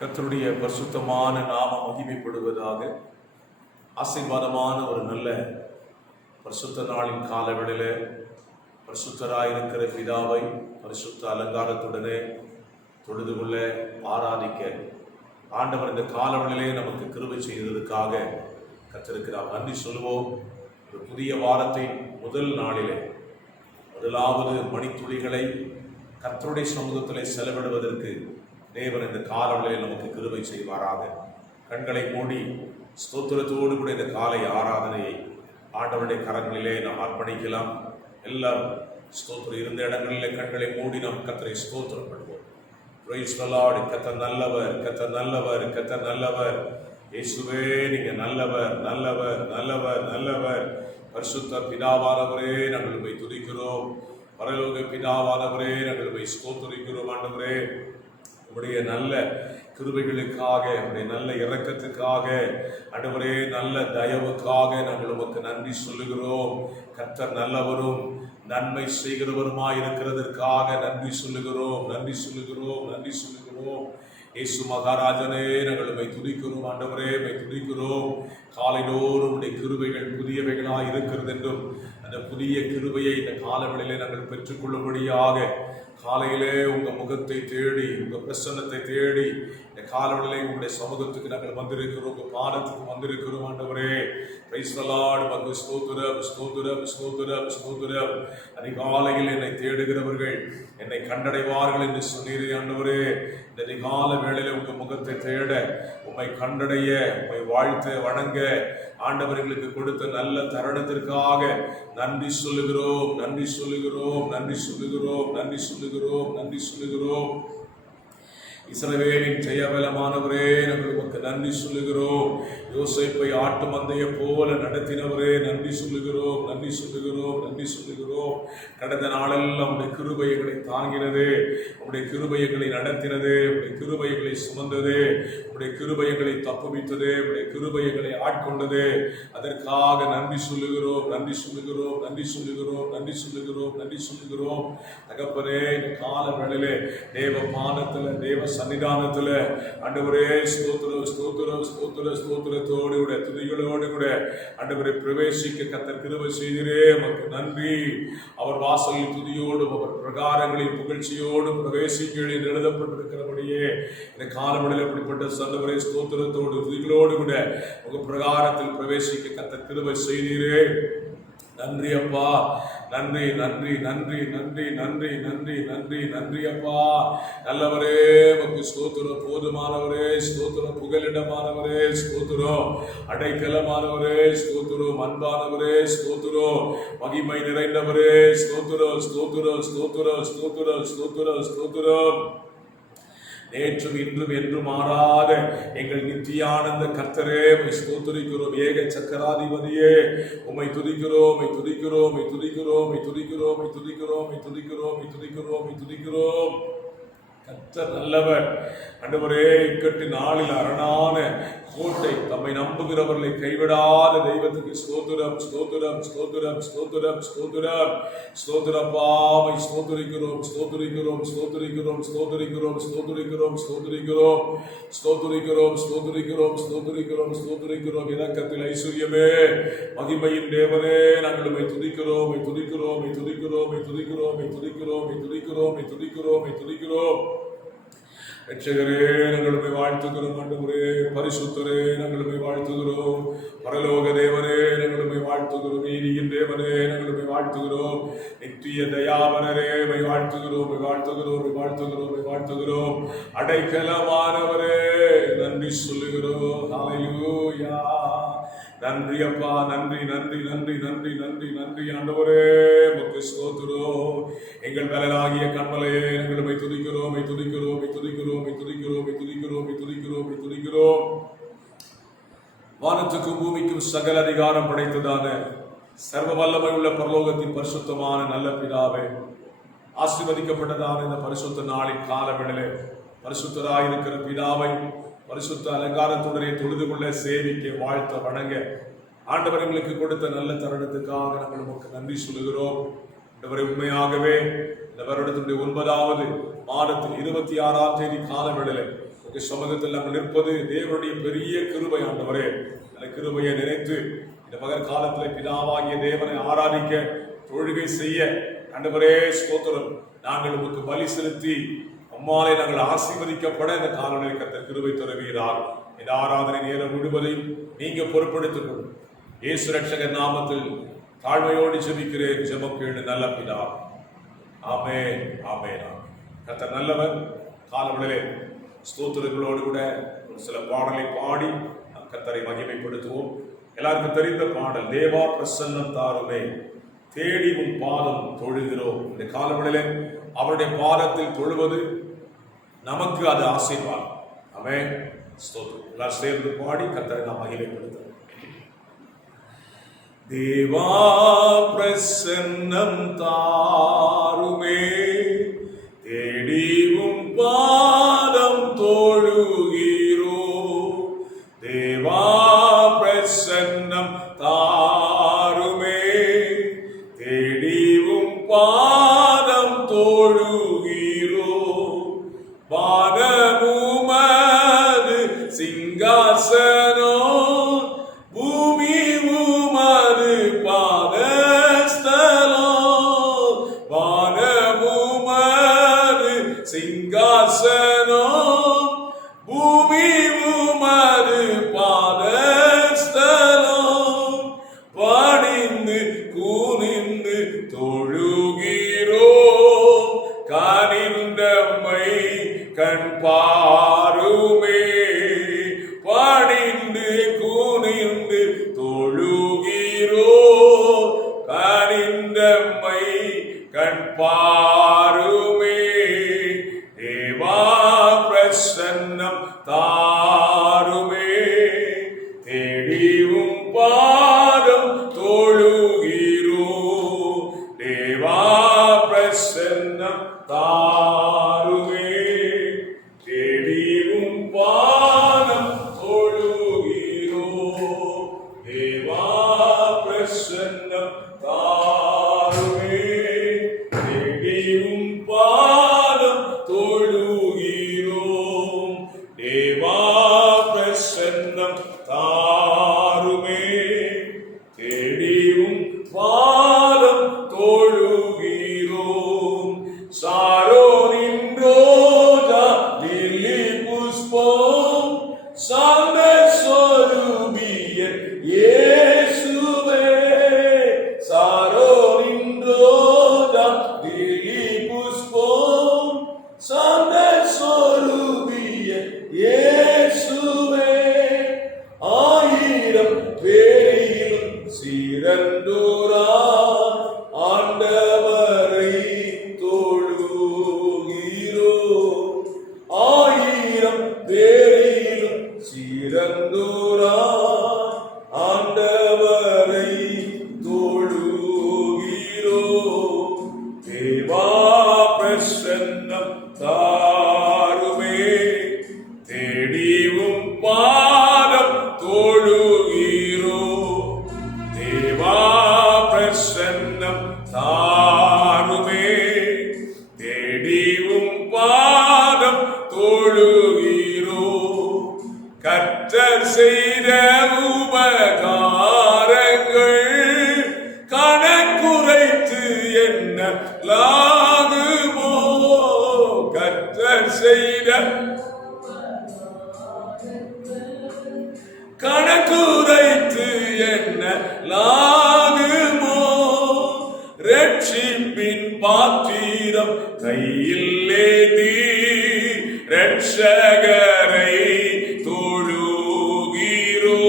கர்த்தருடைய பரிசுத்தமான நாமம் மகிமைப்படுவதாக. ஆசீர்வாதமான ஒரு நல்ல பரிசுத்த நாளின் காலவெளியிலே பரிசுத்தராயிருக்கிற பிதாவை பரிசுத்த அலங்காரத்துடனே தொழுது கொள்ள ஆராதிக்க ஆண்டவர் இந்த காலவெளியிலே நமக்கு கிருபை செய்ததற்காக கர்த்தருக்கிறார் நன்றி சொல்லுவோம். ஒரு புதிய வாரத்தின் முதல் நாளிலே முதலாவது மணித்துளிகளை கர்த்தருடைய சமூகத்திலே செலவிடுவதற்கு தேவன் இந்த காலவெளியில் நமக்கு கிருபை செய்வாராக. கண்களை மூடி ஸ்தோத்திரத்தோடு கூட இந்த காலை ஆராதனையை ஆண்டவருடைய கரங்களிலே நாம் அர்ப்பணிக்கலாம். எல்லாரும் ஸ்தோத்திரம் இருந்த இடங்களிலே கண்களை மூடி நாம் கர்த்தரை ஸ்தோத்திரம் பண்ணுவோம். Praise the Lord. கர்த்தர் நல்லவர், கர்த்தர் நல்லவர், கர்த்தர் நல்லவர். இயேசுவே நீங்க நல்லவர், நல்லவர், நல்லவர், நல்லவர். பரிசுத்த பிதாவானவரே நாங்கள் உம்மை துதிக்கிறோம். பரலோக பிதாவானவரே நாங்கள் உம்மை ஸ்தோத்திரிக்கிறோம். ஆண்டவரே உடைய நல்ல கிருபைகளுக்காக, உடைய நல்ல இரக்கத்துக்காக, ஆண்டவரே நல்ல தயவுக்காக நாங்கள் உமக்கு நன்றி சொல்லுகிறோம். கர்த்தர் நல்லவரும் நன்மை செய்கிறவருமாய் இருக்கிறதற்காக நன்றி சொல்லுகிறோம், நன்றி சொல்லுகிறோம், நன்றி சொல்லுகிறோம். இயேசு மகாராஜனே நாங்கள் உம்மை துதிக்கிறோம். ஆண்டவரே உம்மை துதிக்கிறோம். காலைதோறும் உடைய கிருபைகள் புதியவைகளாய் இருக்கிறது என்றும் அந்த புதிய கிருபையை இந்த காலவெளியிலே நாங்கள் பெற்றுக்கொள்ளும்படியாக காலையிலே உங்க முகத்தை தேடி, உங்க பிரசன்னத்தை தேடி இந்த காலவெளியிலே உங்களுடைய சமூகத்துக்கு நாங்கள் வந்திருக்கிறோம், உங்க பாதத்துக்கு வந்திருக்கிறோம். ஆண்டவரே பிரைஸ் தி லார்ட். மக்கு ஸ்தோத்திரம், ஸ்தோத்திரம், ஸ்தோத்திரம், ஸ்தோத்திரம். அதிகாலையில் என்னை தேடுகிறவர்கள் என்னை கண்டடைவார்கள் என்று சொன்னீரே. ஆண்டவரே இந்த அதிகால வேளையில உங்க முகத்தை தேட, உம்மை கண்டடைய, உம்மை வாழ்த்த வணங்க ஆண்டவர்களுக்கு கொடுத்த நல்ல தருணத்திற்காக நன்றி சொல்லுகிறோம், நன்றி சொல்லுகிறோம், நன்றி சொல்லுகிறோம், நன்றி சொல்லுகிறோம், நன்றி சொல்லுகிறோம். இஸ்ரவேலின் ஜெயபலமானவரே நாங்கள் உமக்கு நன்றி சொல்லுகிறோம். யோசேப்பை ஆட்டு மந்தையை போல நடத்தினவரே நன்றி சொல்லுகிறோம், நன்றி சொல்லுகிறோம், நன்றி சொல்லுகிறோம். கடந்த நாளெல்லாம் உடைய கிருபை எங்களை தாங்கினது, உடைய கிருபை எங்களை நடத்தினது, உடைய கிருபை எங்களை சுமந்தது, உடைய கிருபை எங்களை தப்புவித்தது, உடைய கிருபை எங்களை ஆட்கொண்டது. அதற்காக நன்றி சொல்லுகிறோம், நன்றி சொல்லுகிறோம், நன்றி சொல்லுகிறோம், நன்றி சொல்லுகிறோம், நன்றி சொல்லுகிறோம். தகப்பனே இந்த கால வேளையிலே தேவ பாதத்துல, தேவ சன்னிதானத்துல ஆண்டவரே ஸ்தோத்திரம், ஸ்தோத்திரம், ஸ்தோத்திர ஸ்தோத்திரத்தோடு கூட துதிகளோடு கூட ஆண்டவரை பிரவேசிக்க கர்த்தர் கிருபை செய்கிறே. உமக்கு நன்றி. அவர் வாசலில் துதியோடும் அவர் பிரகாரங்களில் புகழ்ச்சியோடும் பிரவேசிக்க எழுதப்பட்டிருக்கிறபடியே இந்த காலவெளியில் அப்படிப்பட்ட சந்தவரை ஸ்தோத்திரத்தோடு துதிகளோடு கூட உங்க பிரகாரத்தில் பிரவேசிக்க கர்த்தர் கிருபை செய்கிறே. நன்றி அப்பா, நன்றி, நன்றி, நன்றி, நன்றி, நன்றி, நன்றி, நன்றி, நன்றி அப்பா. நல்லவரே உமக்கு ஸ்தோத்திரம். போதுமானவரே ஸ்தோத்திரம். புகலிடமானவரே ஸ்தோத்திரம். அடைக்கலமானவரே ஸ்தோத்திரம். அன்பானவரே ஸ்தோத்திரம். மகிமை நிறைந்தவரே ஸ்தோத்திரம், ஸ்தோத்திரம், ஸ்தோத்திரம், ஸ்தோத்திரம், ஸ்தோத்திரம், ஸ்தோத்திரம். நேற்றும் இன்றும் என்றும் மாறாத எங்கள் நித்தியானந்த கர்த்தரே உம்மை ஸ்தோத்திரிக்கிறோம். ஏக சக்கராதிபதியே உம்மை துதிக்கிறோம், உம்மை துதிக்கிறோம், உம்மை துதிக்கிறோம், உம்மை துதிக்கிறோம், உம்மை துதிக்கிறோம், உம்மை துதிக்கிறோம், உம்மை துதிக்கிறோம், உம்மை துதிக்கிறோம். கர்த்தர் நல்லவர். ஆண்டவரே இக்கட்டு நாளில் அரணான கோட்டை, தம்மை நம்புகிறவர்களை கைவிடாத தெய்வத்துக்கு ஸ்தோத்திரம், ஸ்தோத்திரம், ஸ்தோத்திரம், ஸ்தோத்திரம், ஸ்தோத்திரம், ஸ்தோத்திரப்பாவை ஸ்தோத்திரிக்கிறோம், ஸ்தோத்திரிக்கிறோம், ஸ்தோத்திரிக்கிறோம், ஸ்தோத்திரிக்கிறோம், ஸ்தோத்திரிக்கிறோம், ஸ்தோத்திரிக்கிறோம், ஸ்தோத்திரிக்கிறோம், ஸ்தோத்திரிக்கிறோம், ஸ்தோத்திரிக்கிறோம், ஸ்தோத்திரிக்கிறோம். இரக்கத்தில் ஐஸ்வர்யமே, மகிமையின் தேவனே நாங்கள் உம்மை துதிக்கிறோம், உம்மை துதிக்கிறோம், உம்மை துதிக்கிறோம், உம்மை துதிக்கிறோம், உம்மை துதிக்கிறோம், உம்மை துதிக்கிறோம், உம்மை துதிக்கிறோம், உம்மை துதிக்கிறோம். ரட்சகரே நாங்கள் உம்மை வாழ்த்துகிறோம். ஆண்டவரே பரிசுத்தரே நாங்கள் உம்மை வாழ்த்துகிறோம். பரலோக தேவனே நாங்கள் உம்மை வாழ்த்துகிறோம். நீதியின் தேவனே நாங்கள் உம்மை வாழ்த்துகிறோம். நித்திய தயாவரரே உம்மை வாழ்த்துகிறோம், உம்மை வாழ்த்துகிறோம், உம்மை வாழ்த்துகிறோம், உம்மை வாழ்த்துகிறோம். அடைக்கலமானவரே நன்றி சொல்லுகிறோம். ஹல்லேலூயா. நன்றி அப்பா, நன்றி, நன்றி, நன்றி, நன்றி, நன்றி, நன்றி. ஆண்டவரே உமக்கு ஸ்தோத்திரம். எங்கள் பலனாகிய கண்மலையே நாங்கள் உம்மை துதிக்கிறோம், உம்மை துதிக்கிறோம், உம்மை துதிக்கிறோம், உம்மை துதிக்கிறோம், உம்மை துதிக்கிறோம், உம்மை துதிக்கிறோம், உம்மை துதிக்கிறோம். வானத்துக்கும் பூமிக்கும் சகல அதிகாரம் படைத்ததான சர்வ வல்லமை உள்ள பரலோகத்தின் பரிசுத்தமான நல்ல பிதாவே, ஆசீர்வதிக்கப்பட்டதான இந்த பரிசுத்த நாளின் காலவெளியிலே பரிசுத்தராயிருக்கிற பிதாவை பரிசுத்த அலங்காரத்துடனே தொழுது கொள்ள, சேவிக்க, வாழ்த்த, வணங்க ஆண்டவர் எங்களுக்கு கொடுத்த நல்ல தருணத்துக்காக நாங்கள் உமக்கு நன்றி சொல்லுகிறோம். ஆண்டவரே உண்மையாகவே இந்த வருடத்தினுடைய 9வது மாதத்தில் 26ஆம் தேதி காலவேளையிலே சமூகத்தில் நம்ம நிற்பது தேவனுடைய பெரிய கிருபை ஆண்டவரே. அந்த கிருபையை நினைத்து இந்த பகல் காலத்தில் பிதாவாகிய தேவனை ஆராதிக்க தொழுகை செய்ய ஆண்டவரே ஸ்தோத்திரம். நாங்கள் உங்களுக்கு பலி செலுத்தி அம்மாலை நாங்கள் ஆசீர்வதிக்கப்பட இந்த காலநிலை கர்த்தர் கிருபை தருவீராக. இந்த ஆராதனை நேரம் முழுவதையும் நீங்க பொறுப்படுத்திக் கொள்ளும். இயேசு ரட்சகர் நாமத்தில் தாழ்மையோடு ஜெபிக்கிறேன். ஜெபம் கேளு நல்ல பிதா. ஆமென், ஆமென். கர்த்தர் நல்லவர். காலவெளியிலே ஸ்தோத்திரங்களோடு கூட ஒரு சில பாடலை பாடி நம் கர்த்தரை மகிமைப்படுத்துவோம். எல்லாருக்கும் தெரிந்த பாடல், தேவா பிரசன்னம் தாருமே, தேடி உன் பாதம் தொழுகிறோம். இந்த காலவெளியிலே அவருடைய பாதத்தில் தொழுவது நமக்கு அது ஆசீர்வாதம். ஆமென், ஸ்தோத்திரம். எல்லாரும் சேர்ந்து பாடி கர்த்தரை நாம் மகிமைப்படுத்துவோம். தேவா பிரசன்னம் தாருமே, தேடிவும் பாதம் தொழுகிறோ. தேவா பிரசன்னம் தாருமே, தேடிவும் பாதம் தொழுகிறோ. வானமுமது சிங்காசனோ, பூமி உமது பாதஸ்தலோ. வானமுமது சிங்காசனோ, பூமி உமது பாதஸ்தலோ. பணிந்து குனிந்து தொழுகிறோ, கனிந்தம்மை கண் பாருமே. பணிந்து குனிந்து தொழுகிறோ, கனிந்தம்மை கண் பாருமே. தேவா பிரசன்னம் தாருமே, தேடிவும் பாதம் தொழுகிறோ. தேவா பிரசன்னம் தாருமே, தேடிவும் பாதம் தொழுகிறோ. தேவா பிரசன்னம் தாருமே, தேடிவும் பாதம் தொழுகிறோ. தேவா பிரசன்னம் தாருமே, தேடிவும் பாதம் தொழுகிறோ. சாரோனின் ரோஜா லில்லி புஷ்பம், சாந்த சொரூபியர் இயேசுவே. சாரோனின் ரோஜா லில்லி புஷ்பம், சாந்த சொரூபியர் இயேசுவே. ஆயிரம் பேரிலும் சிறந்தோரா ஆண்டவரை தொழுகிறோ. ஆயிரம் பேரிலும் சிறந்தோரா ஆண்டவரை தொழுகிறோ. தேவா பிரசன்னம் தாருமே, தேடிவும் பாதம் தொழுகிறோ. தேவா பிரசன்னம் தாருமே, தேடிவும் பாதம் தொழுகிறோ. கர்த்தர் செய்த உபகாரங்கள் கணக்குரைத்து என்ன லாகுமோ. கர்த்தர் செய்த கணக்குரைத்து என்ன லாகுமோ. ரட்சிப்பின் பாத்திரம் கையில் ஏந்தி ரட்சகரை தொழுகிறோ.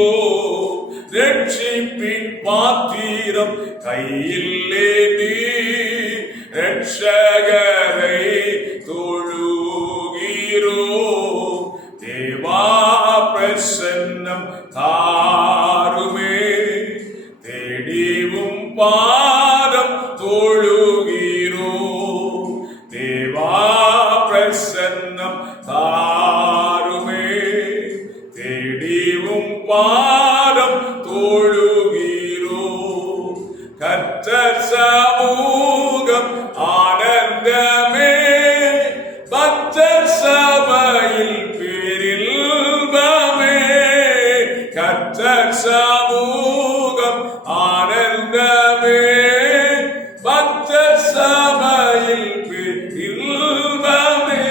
ரட்சிப்பின் பாத்திரம் கையில் ஏந்தி ரட்சகரை தொழுகிறோ. தேவா பிரசன்னம் தாருமே, தேடிவும் பாதம் தொழுகிறோ. தேவா பிரசன்னம் தாருமே, தேடிவும் பாதம் தொழுகிறோ. கர்த்தர் சமூகம் ஆனந்தமே, பக்தர் சபையில் கர்த்தர் சமூகம் ஆனந்தமே, பக்தர் சபையில் இன்பமே.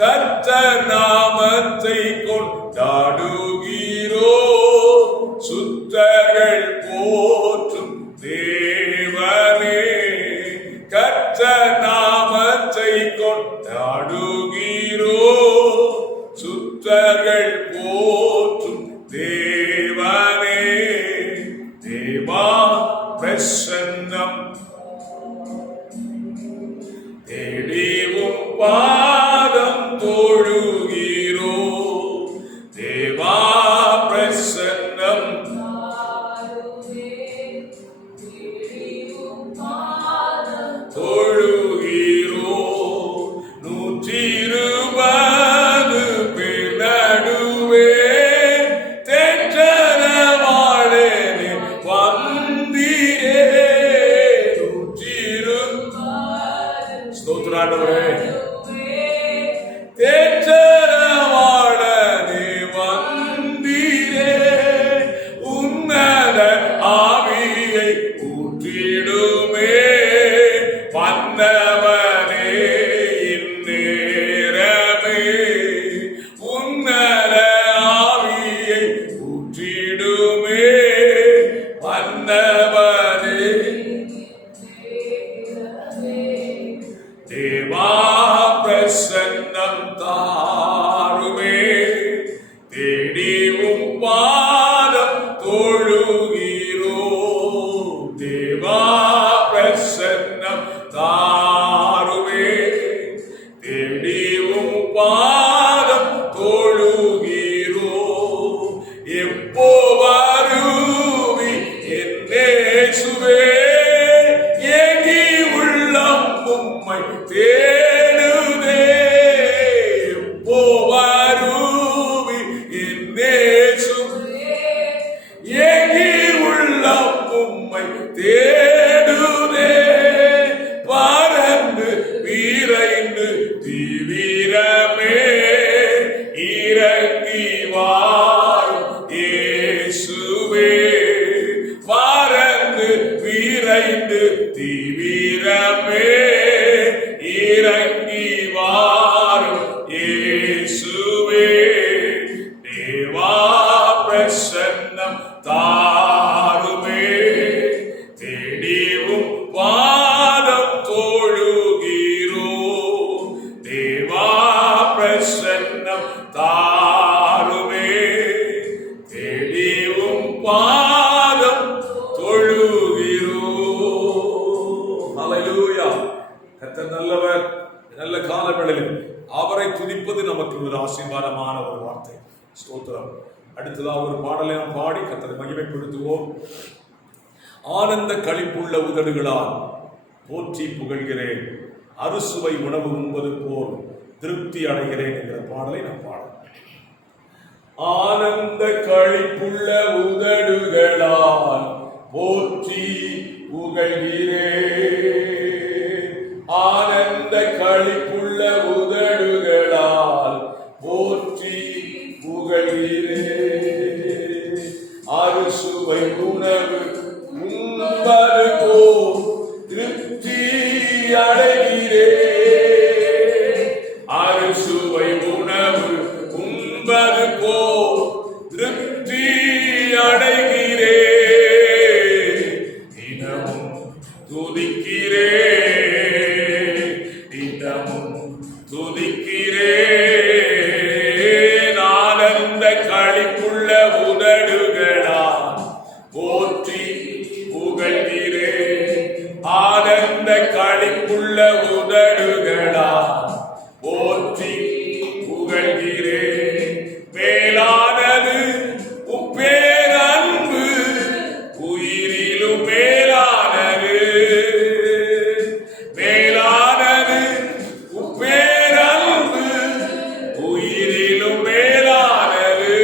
கர்த்தர் நாமத்தை கொண்டாடுகிறோ, சுத்தர்கள் போற்றும் தேவனே. கர்த்தர் நாமத்தை கொண்டாடுகிறோ, சுத்தர்கள் போற்றும் தேவனே. தேவா பிரசன்னம் தேடிவும் பாதம் தொழுகிறோ, தேவா பிரசன்னம் தொழுகிறோ. 120 பேர் நடுவே தேற்றரவாளனே வந்தீரே. 120 ஸ்தோத்திராண்டவரே, தேற்றரவாளனே வந்தீரே. உன்னத ஆவியை ஊற்றிடுமே வந்தவனே இந்நேரமே. உன்னத ஆவியை ஊற்றிடுமே வந்தவனே. தேவா பிரசன்னம் தாருமே, தேடிவும் பாதம் தொழுகிறோ. தேவா பிரசன்னம் தாருமே, தேடிவும் பாதம் தொழுகிறோ. எப்போ வருவி என்னேசுவே, ஏங்கி உள்ளம் உம்மை தேடுதே. எப்போ வருவி என்னேசுவே, ஏங்கி உள்ளம் உம்மை தேடுதே. பறந்து வீரைந்து தீவிரமே இறங்கி வாரும் இயேசுவே. பறந்து வீரைந்து தீவிரமே இறங்கி வாரும் இயேசுவே. தேவா பிரசன்னம் தாருமே, தேடிவும் பாதம் தொழுகிறோ. தேவா பிரசன்னம் தாருமே, தேடிவும் பாதம் தொழுகிறோ. ஹல்லேலூயா. கர்த்தர் நல்லவர். நல்ல காலங்களில் அவரை துதிப்பது நமக்கு ஒரு ஆசீர்வாதமான ஒரு வார்த்தை. ஸ்தோத்திரம். அடுத்ததாக ஒரு பாடலை நாம் பாடி கர்த்தரை மகிமைப்படுத்துவோம். ஆனந்த களிப்புள்ள உதடுகளால் போற்றி புகழ்கிறேன், அறுசுவை உணவு உண்பது போல் திருப்தி அடைகிறேன் என்கிற பாடலை நாம் பாட. ஆனந்த களிப்புள்ள உதடுகளால் போற்றி புகழ்கிறேன், ஆனந்த களிப்புள்ள உதடுகளால் போற்றி புகழ்கிறேன். அறுசுவை உணவு உண்பது போல் திருப்தி அடைகிறேன், அறுசுவை உணவு உண்பது போல் திருப்தி அடைகிறேன். தினமும் துதிக்கிறேன், தினமும் துதிக்கிறேன். ஆனந்த களிப்புள்ள உதடுகளால் போற்றி புகழ்கிறேன், ஆனந்த களிப்புள்ள உதடுகளால் போற்றி புகழ்கிறேன். மேலானது உப்பேரன்பு, உயிரிலும் மேலானது, மேலானது உப்பேரன்பு, உயிரிலும் மேலானது.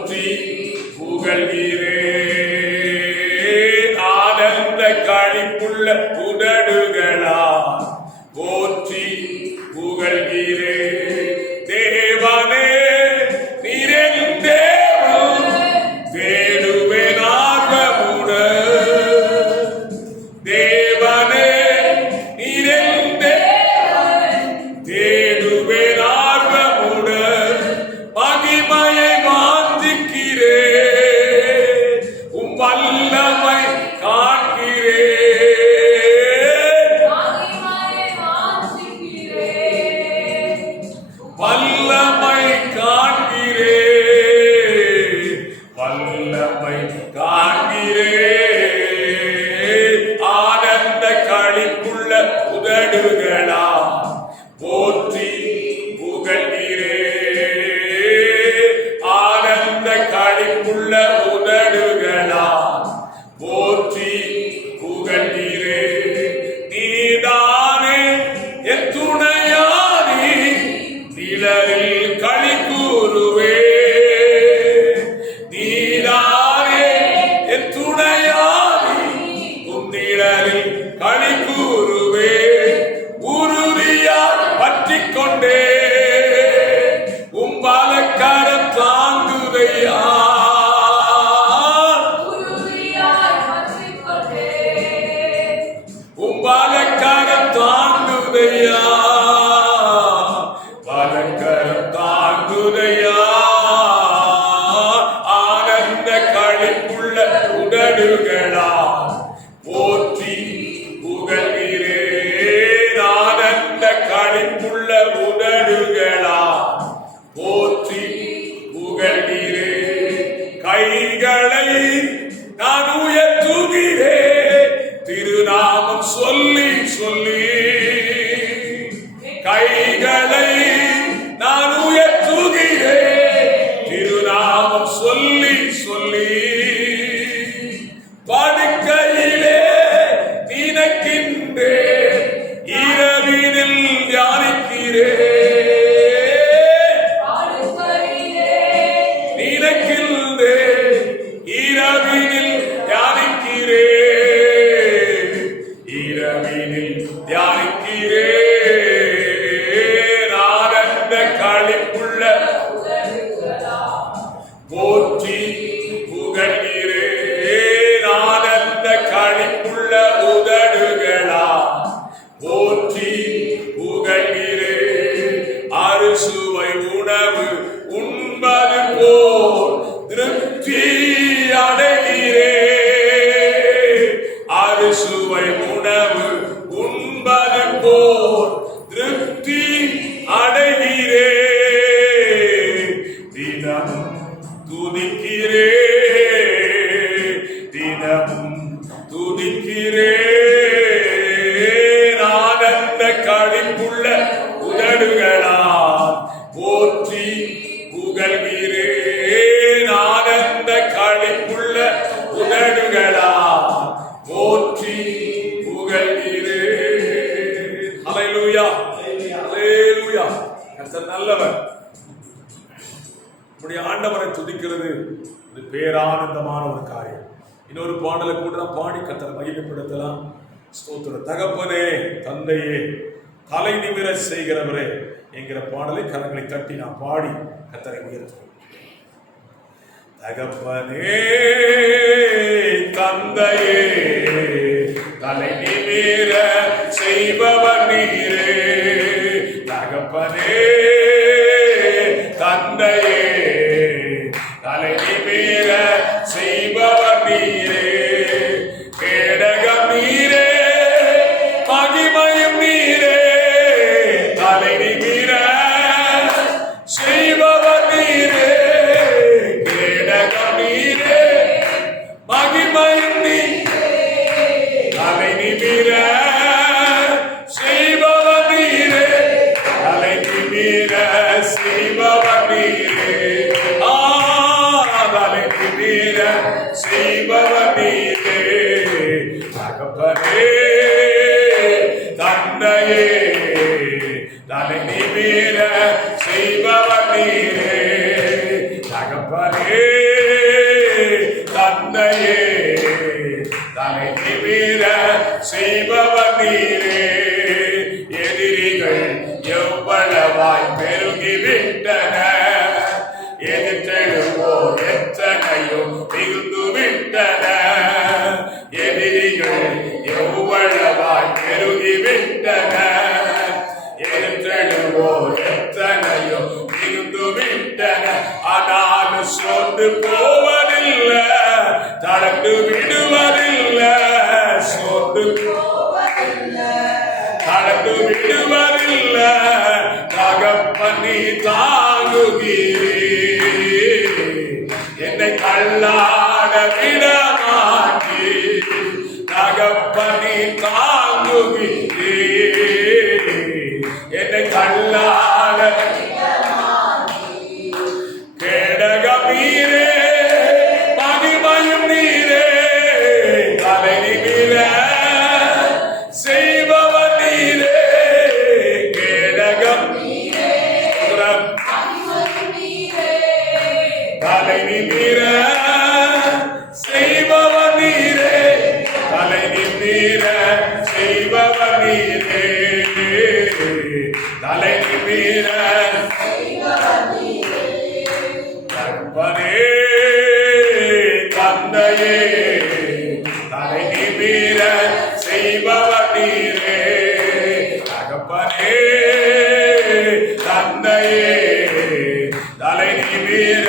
போற்றி புகழ்கிறேன். ஆனந்த களிப்புள்ள உதடுகளால் போற்றி புகழ்கிறேன். தேவனே நீரென் தேவன், தேடுவேன் ஆர்வமுடன். தேவனே நீரென் தேவன், தேடுவேன் ஆர்வமுடன். மகிமையை வாஞ்சிக்கிறேன், உம் வல்லமை காண்கிறேன். வல்லமை காண்கிறேன், வல்லமை காண்கிறேன். ஆனந்த களிப்புள்ள உதடுகளா போற்றி புகழ்கிறேன். ஆனந்த களிப்புள்ள உதடுகளா போற்றி புகழ்கிறேன். நீதானே என் துணையானி, நிழலில் களி கூறுவே. நீதானே என் துணையானி, உன் நிழலில் களி கூறுவே. உறுதியா பற்றிக் கொண்டே, உம் வலக்கரம் தாங்குதையா. உம் வலக்கரம் தாங்குதையா, வலக்கரம் தாங்குதையா. ஆனந்த களிப்புள்ள உதடுகளா போற்றி புகழ்கிறேன். ஆனந்த களிப்புள்ள உதடுகளா போற்றி புகழ்கிறேன். கைகளை நான் உயர்த்துகிறேன், திருநாமம் சொல்லி சொல்லி. கைகளை நான் உயர்த்துகிறேன், திருநாமம் சொல்லி சொல்லி. படுக்கையிலே நினைக்கின்றேன், இரவினில் தியானிக்கிறேன். நினைக்கின்றேன், இரவினில் தியானிக்கிறேன். இரவினில் தியானிக்கிறேன். ஆனந்த களிப்புள்ள போற்றி புகழ்கிறேன். ஆனந்த களிப்புள்ள உதடுகளா போற்றி புகழ்கிறேன். அறுசுவை உணவு உண்பது போல் திருப்தி அடைகிறேன். அறுசுவை உணவு உண்பது போல் திருப்தி அடைகிறேன். தினமும் துதிக்கிறேன், தினமும் துதிக்கிறேன். ஆனந்த களிப்புள்ள உதடுகளால் போற்றி புகழ்கிறேன். ஆனந்த களிப்புள்ள உதடுகளால் போற்றி புகழ்கிறேன். ஹல்லேலூயா, ஹல்லேலூயா. கர்த்தர் நல்லவர். நம்முடைய ஆண்டவரை துதிக்கிறது இது பேரானந்தமான ஒரு காரியம். இன்னொரு பாடலை கூட நாம் பாடி கர்த்தரை மகிமைப்படுத்தலாம். ஸ்தோத்திர தகப்பனே, தந்தையே, தலை நிமிர செய்கிறவரே என்கிற பாடலை கரங்களை தட்டி நாம் பாடி கர்த்தரை உயர்த்துவோம். தகப்பனே, தந்தையே, தலை நிமிர செய்பவர் நீரே. தகப்பனே, தந்தையே, தலை நிமிர செய்பவர் நீரே. கேடகம் நீரே, மகிமையும் நீரே. தலை நிமிர செய்பவர் நீரே. கேடகம் நீரே, மகிமையும் நீரே. தலை நிமிர செய்பவர் நீரே. தலை நிமிர செய்பவர் நீரே. தலை நிமிர செய்பவர் நீரே. தகப்பனே, தந்தையே, தலை நிமிர செய்பவர் நீரே. தகப்பனே தந்தையே தலை நிமிர செய்பவர் நீரே. எதிரிகள் எவ்வளவாய் பெருகிவிட்டன, எதிர்த்தெழுவோர் எத்தனையோ மிகுந்து விட்டன. எதிரிகள் எவ்வளவாய் பெருகிவிட்டன, எதிர்த்தெழுவோர் எத்தனையோ மிகுந்து விட்டன. ஆனால் சோர்ந்து போவதில்லை, தளர்ந்து விடுவதில்லை. சோர்ந்து தளர்ந்து விடுவதில்லை. தகப்பனே தாங்குகிறீர், என்னை தள்ளாட விட மாட்டீர். தகப்பனே தாங்குகிறீர், என்னை தள்ளாட கேடகம் நீரே, மகிமையும் நீரே. தலை நிமிர செய்பவர் நீரே. கேடகம் தலை நிமிர செய்பவர் நீரே. தலை நிமிர செய்பவர் நீரே. தலை நிமிர தகப்பனே தந்தையே தலை நிமிர செய்பவர் நீரே. தகப்பனே தந்தையே தலை நிமிர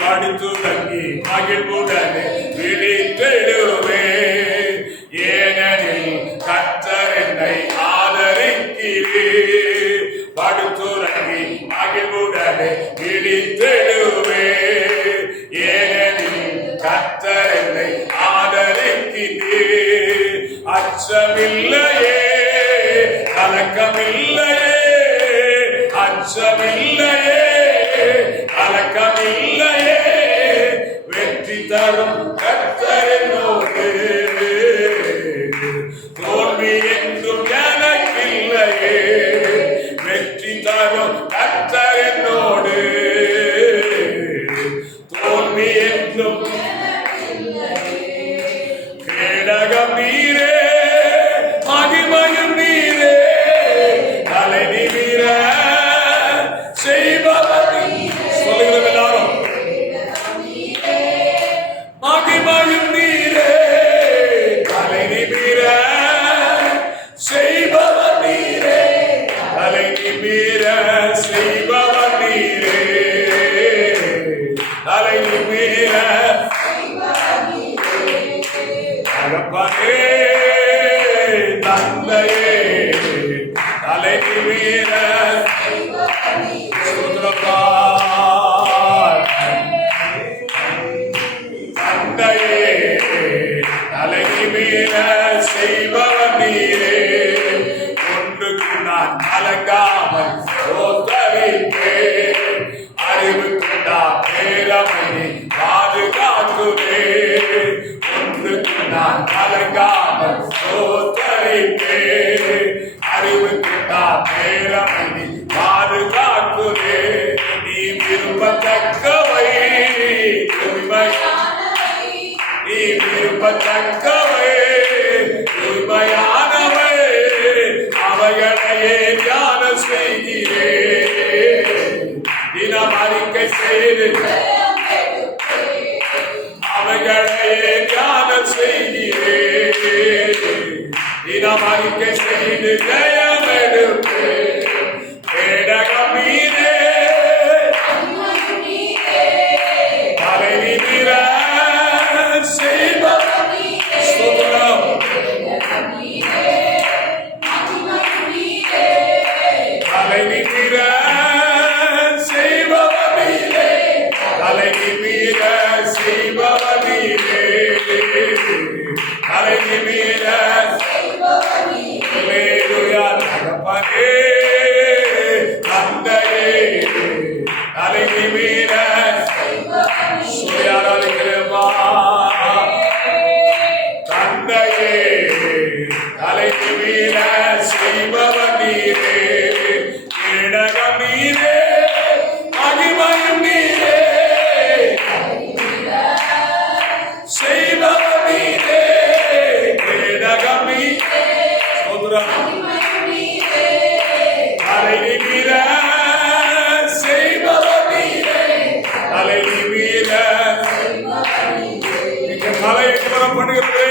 படுத்துறங்கி மகிழ்வுடனே விழித்தெழுவே. ஏனெனில் கர்த்தர் என்னை ஆதரிக்கிறீர். படுத்துறங்கி மகிழ்வுடனே விழித்தெழுவே. ஏனெனில் கர்த்தர் என்னை ஆதரிக்கிறீர். அச்சமில்லையே, கலக்கமில்லையே, அச்சமில்லையே, கலக்கமில்லையே. வெற்றி தரும் கர்த்தர் என்னோடு, தோல்வி என்றும் எனக்கில்லையே. வெற்றி தரும் கர்த்தர் என்னோடு, தோல்வி என்றும் கேடகம் நீரே, மகிமையும் நீரே. தலை நிமிர செய்பவர் சொல்லுகிறோம் எல்லாரும். மகிமையும் நீரே, தலை நிமிர செய்பவர் நீரே. தலை நிமிர செய்பவர் நீரே. தலை நிமிர தகப்பனே தந்தையே தலை நிமிர தந்தையே தலை நிமிர செய்பவர் நீரே. ஒன்றுக்கு நான் கலங்காமல் சோதரிப்பேன். அறிவுக்கு நான் பேரமையை பாதுகாக்குவே. ஒன்றுக்கு நான் கலங்காமல் சோதரிப்பேன். அறிவுக்கு நான் பேரமையை பாதுகாக்குவே. நீ விரும்பத்தக்கவை நீ விரும்பத்தக்கவை உண்மையானவை. அவைகளையே தியானம் செய்கிறேன். தினம் அறிக்கை செய்து அவைகளையே தியானம் செய்கிறேன். தினம் அறிக்கை செய்து ஜெயம் எடுப்பேன். கேடகம் நீரே, தலை நிமிர செய்பவர் ஸ்தோத்திரம். தலை நிமிர செய்பவர் நீரே. தலை நிமிர செய்பவர் நீரே. தலை நிமிர அல்லேலூயா. தகப்பனே தந்தையே தலை நிமிர ஆராதிக்கிறேம்மா. தந்தையே தலை நிமிர செய்பவர் நீரே. கேடகம் நீரே. பண்ணுகிறது.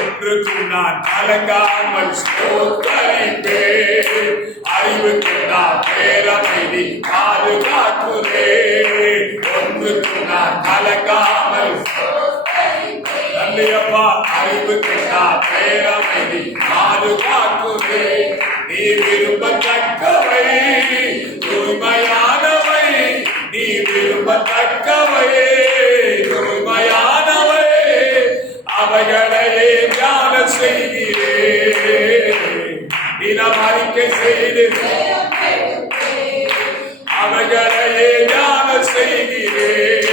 ஒன்றுக்கு நான் கலங்காமல் ஸ்தோத்தரிப்பேன். அறிவுக்கு நான் பேரமைதி பாதுகாக்குவே. ஒன்றுக்கு நான் கலங்காமல் நன்றி அப்பா. அறிவுக்கு நான் பேரமைதி பாதுகாக்குவே. நீ விரும்பத்தக்கவை தூய்மையானவை. நீ விரும்பத்தக்கவை தூய்மையானவை. அவைகளையே தியானம் செய்கிறேன். தினம் அறிக்கை செய்து அவைகளையே தியானம் செய்கிறேன்.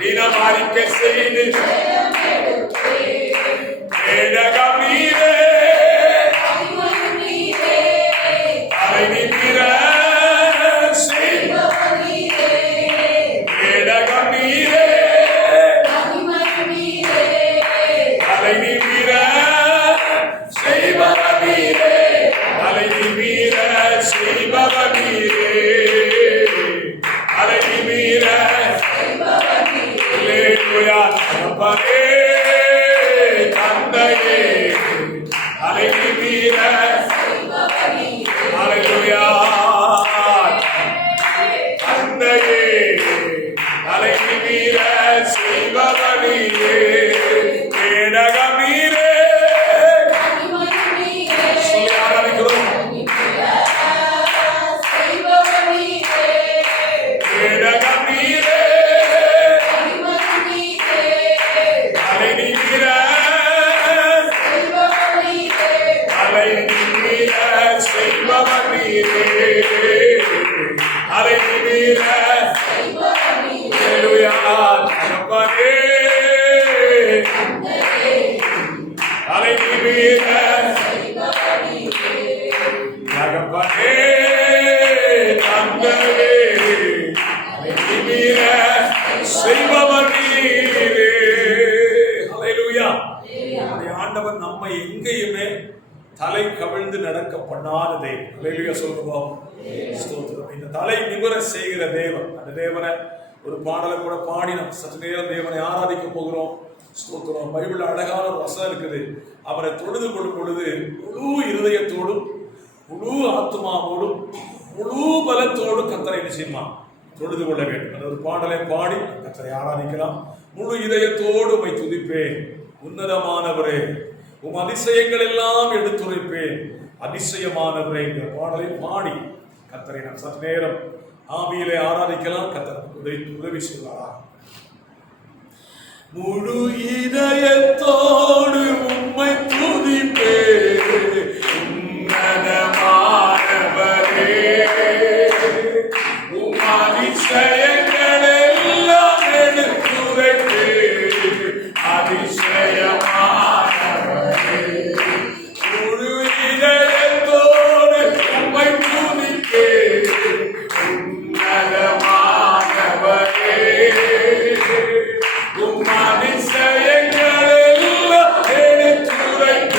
தினம் அறிக்கை செய்து வேதகம் நீரே அலை நிமிர வேதகம் நீரே அலை நிமிர செய்பவ நீரே. அலை நிமிர செய்பவ நீரே. அலை நிமிர அல்லேலூயா. தகப்பனே தந்தையே அலை நிமிர அல்லேலூயா. தந்தையே அலை நிமிர செய்பவ நீரே. கேடகம் நீரே சொல்லி ஆராதிக்கிறோம். கேடகம் நீரே அலை நிமிர அலை நிமிர செய்பவ நீரே. அலை நிமிர அல்லேலூயா. தகப்பனே அலை நிமிர தகப்பனே தந்தையே அலை நிமிர செய்பவர் நீரே. அல்லேலூயா. ஆண்டவர் நம்மை எங்கேயுமே தலை கவிழ்ந்து நடக்க பண்ணாத தேவன். அல்லேலூயா சொல்லுவோம். ஸ்தோத்திரம். இந்த தலை நிமிர செய்கிற தேவன். அந்த தேவனை ஒரு பாடலை கூட பாடி நம்ம சற்று நேரம் தேவனை ஆராதிக்க போகிறோம். ஸ்தோத்திரம். பைபிள் அழகான ஒரு வசனம் இருக்குது. அவரை தொழுது கொள்ளும் பொழுது முழு இருதயத்தோடும் முழு ஆத்மாவோடும் முழு பலத்தோடும் கர்த்தரை நிச்சயமா தொழுது கொள்ள வேண்டும். அந்த ஒரு பாடலை பாடி கர்த்தரை ஆராதிக்கலாம். முழு இதயத்தோடு உம்மை துதிப்பேன் உன்னதமானவரே. உம் அதிசயங்கள் எல்லாம் எடுத்துரைப்பேன் அதிசயமானவரே. என்ற பாடலை பாடி கர்த்தரை நாம் சற்று நேரம் ஆவியிலே ஆராதிக்கலாம். கர்த்தர் உதவி செய்வாரா. முழு இதயத்தோடு உம்மை துதிப்பேன் உன்னதமானவரே. உம் அதிசயங்கள் எல்லாம் எடுத்துரைப்பேன் அதிசயமானவரே. முழு இதயத்தோடு உம்மை துதிப்பேன் உன்னதமானவரே. உம் அதிசயங்கள் எல்லாம் எடுத்துரைப்பேன்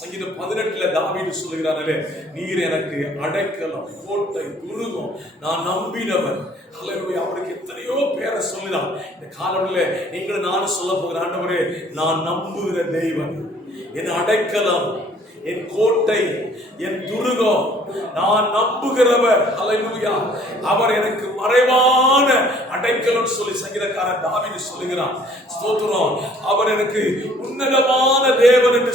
சங்கீதம் 18 தாவீது சொல்லுகிறாரே, நீர் எனக்கு அடைக்கலம், கோட்டை, துருகம், நான் நம்பினவன். அல்லேலூயா. அவருக்கு எத்தனையோ பேரை சொல்லுதான். இந்த காலவெளியில நீங்கள் நானும் சொல்ல போகிற ஆண்டவரே, நான் நம்புகிற தெய்வன், என் அடைக்கலம், என் கோட்டை, என் துருகம், நான் நம்புகிறவர். அல்லேலூயா. அவர் எனக்கு மறைவான அடைக்கலம் சொல்லி சங்கீதக்காரன் தாவீது சொல்லுகிறான். ஸ்தோத்திரம். அவர் எனக்கு உன்னதமான தேவன் என்று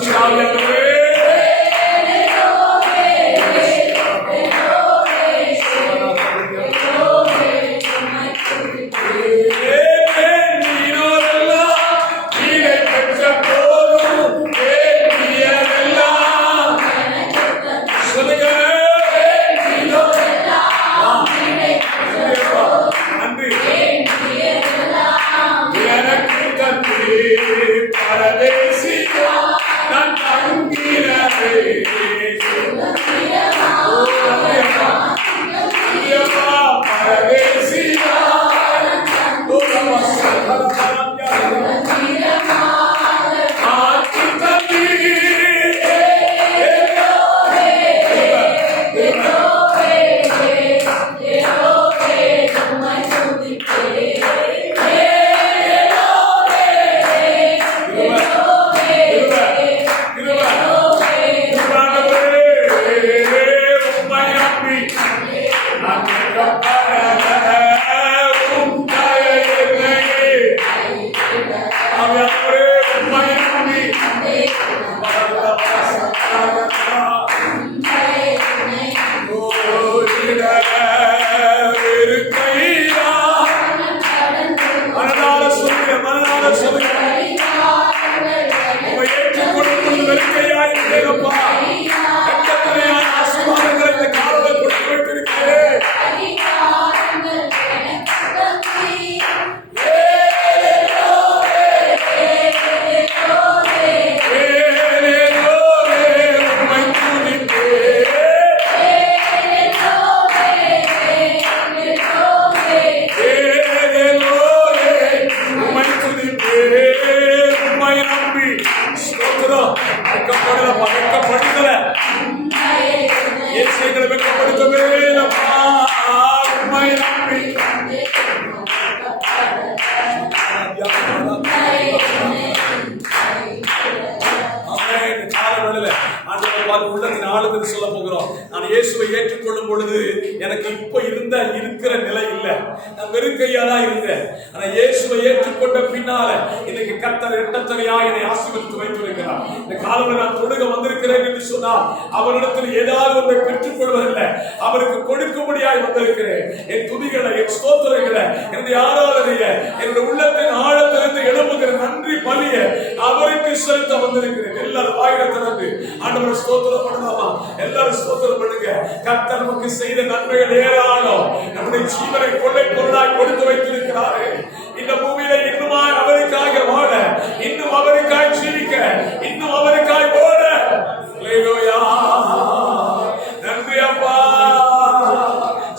சொல்லுங்க. உங்களை ஏற்றுக்கொண்டு வெறுக்கையா இருக்கிறப்பா, எத்தனையான ஆசீர்வாதங்களை இந்த காலத்தில் கொடுத்து வைத்திருக்கிறேன். சொல்ல போகிறோம். நான் இயேசுவை ஏற்றுக்கொள்ளும் பொழுது எனக்கு இப்ப இருக்கிற நிலை இல்லை. நான் வெறுக்கையா தான் இருந்தேன். ஆனா இயேசுவை ஏற்றுக்கொண்ட பின்னால இன்னைக்கு கர்த்தர் இரட்டத்தனையா என்னை ஆசீர்வதித்து வைத்திருக்கிறார். இந்த காலத்தில் நான் தொழுக வந்திருக்கிறேன் என்று சொன்னால் அவரிடத்தில் ஏதாவது ஒன்றை பெற்றுக் கொள்வதில்லை, அவருக்கு கொடுக்கும்படியாய் வந்திருக்கிறேன். என் துதிகளை, என் ஸ்தோத்திரங்களை, என்னுடைய ஆராதனையை, என்னுடைய உள்ளத்தின் ஆழத்திலிருந்து எழுப்புகிற நன்றி பலிய அவருக்கு செலுத்த வந்திருக்கிறேன். எல்லாரும் வாயில திறந்து ஆண்டவரை ஸ்தோத்திரம் பண்ணலாமா? எல்லாரும் ஸ்தோத்திரம் பண்ணுங்க. கர்த்தர் நமக்கு செய்த நன்மைகள் ஏராளம். நம்முடைய ஜீவனை கொள்ளை பொருளாய் கொடுத்து வைத்திருக்கிறாரு. இந்த பூமியில இன்னுமாய் அவருக்காக வாழ, இன்னும் அவருக்காய் ஜீவிக்க, இன்னும் அவருக்காய் ஓட. அல்லேலூயா, நன்றி அப்பா.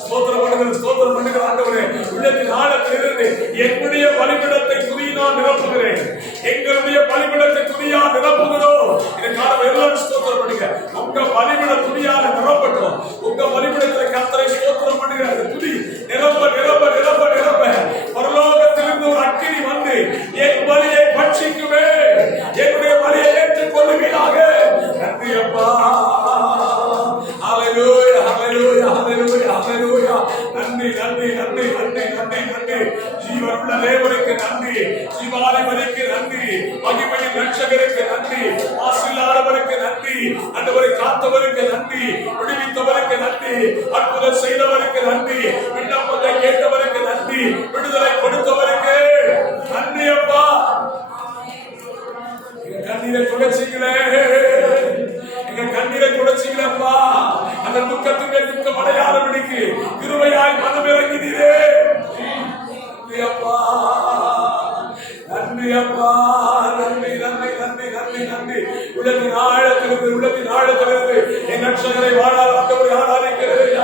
ஸ்தோத்திரம் பண்ணுங்க, ஸ்தோத்திரம் பண்ணுங்க. ஆண்டவரே, உள்ளத்தின் ஆழத்திலிருந்து என்னுடைய பலிபீடத்தை துதியினால் நிரப்புகிறேன். எங்களுடைய பலிபீடத்தை துதியால் நிரப்புகிறோம். இதற்காக எல்லாரும் ஸ்தோத்திரம் பண்ணுங்க. உங்க பலிபீட துதியால நிரப்பட்டும். உங்க பலிபீடத்தில் கர்த்தரை ஸ்தோத்திரம் பண்ணுங்க. துதி நிரப்ப நிரப்ப நிரப்ப நிரப்ப பரலோகத்திலிருந்து ஒரு அக்கினி வந்து என் பலியை பட்சிக்குமே, என்னுடைய பலியை ஏற்றுக்கொள்ளுவீராக. நன்றி அப்பா. ஹல்லேலூயா, ஹல்லேலூயா, ஹல்லேலூயா, ஹல்லேலூயா. நன்றி நன்றி நன்றி நன்றி நன்றி நன்றி. ஜீவனுள்ள தேவனுக்கு நன்றி, ஜீவாதிபதிக்கு நன்றி, மகிமையின் ரட்சகருக்கு நன்றி, ஆசீர்வாதவருக்கு நன்றி, ஆண்டவரை காத்தவருக்கு நன்றி, விடுவித்தவருக்கு நன்றி, அற்புதம் செய்தவருக்கு நன்றி, விண்ணப்பத்தை கேட்டவருக்கு நன்றி, விடுதலை கொடுத்தவருக்கு நன்றி அப்பா. எங்க கண்ணீரை துடைச்சிங்களே, எங்க கண்ணீரை துடைச்சிங்களப்பா. அந்த துக்கத்துக்கு துக்கம் அடையாதபடிக்கு கிருபையாய் மனம் இறங்கினீரே. நன்றி அப்பா, நன்றி அப்பா, நன்றி நன்றி நன்றி நன்றி நன்றி. உள்ளத்தின் ஆழத்திலிருந்து, உள்ளத்தின் ஆழத்திலிருந்து என் ரட்சகரை வாழாதவரை ஆராதிக்கிறேன்,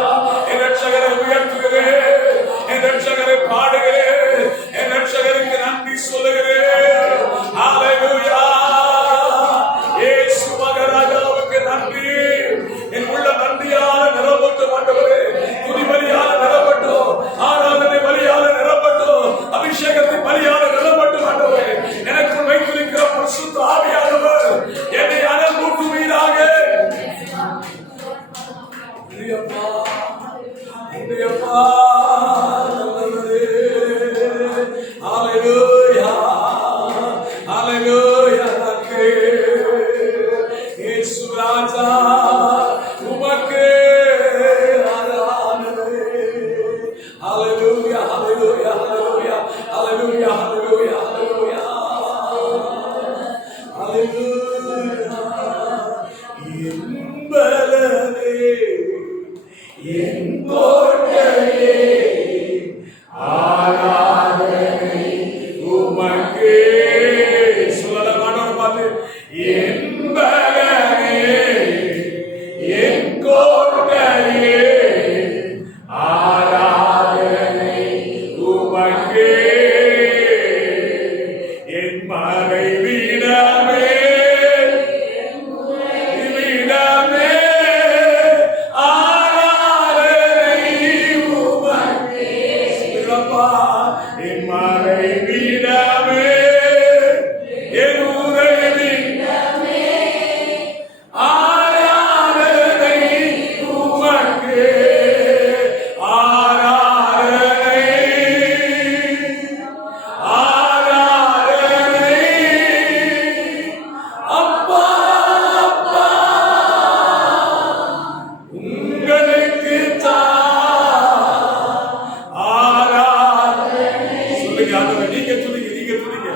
என் ரட்சகரை உயர்த்துகிறேன், என் ரட்சகரை பாடுகிறேன், என் ரட்சகருக்கு நன்றி சொல்லுகிறேன். ஹல்லேலூயா, இயேசு மகராஜாவுக்கு நன்றி. என் உள்ள நன்றியால நிரப்பட்டும் ஆண்டவரே, துதி பலியால நிரப்பட்டும், ஆராதனை பலியால நிரப்பட்டும், அபிஷேகத்தின் பலியால நிரப்பட்டும் ஆண்டவரே. எனக்குள் வைத்திருக்கிற பரிசுத்த ஆவியானவர் என்னை அனல் மூட்டுவீராக. நன்றியப்பா, நன்றியப்பா. ஹல்லேலூயா, ஹல்லேலூயா. நன்றி இயேசு ராஜா, உமக்கு ஆராதனை. ஹல்லேலூயா, ஹல்லேலூயா, ஹல்லேலூயா, ஹல்லேலூயா, ஹல்லேலூயா, ஹல்லேலூயா, ஹல்லேலூயா. என்பலனே என் கோட்டையே, ஆராதனை உமக்கே. சொல்லலாம் ஆண்டவரை பார்த்து, என்பலனே என் கோட்டையே, ஆராதனை உமக்கே. என் மறைவிடமே, விடமே, ஆராதனை உமக்கே. சொல்லுங்கப்பா, என் மறைவிடமே, என் உறைவிடமே, ஆராதனை உமக்கே, ஆராதனை, ஆராதனை. அப்பா, அப்பா, உங்களுக்கு தான் ஆராதனை. சொல்லுங்க ஆண்டவரே, நீங்க துதிங்க, நீங்க துதிங்க.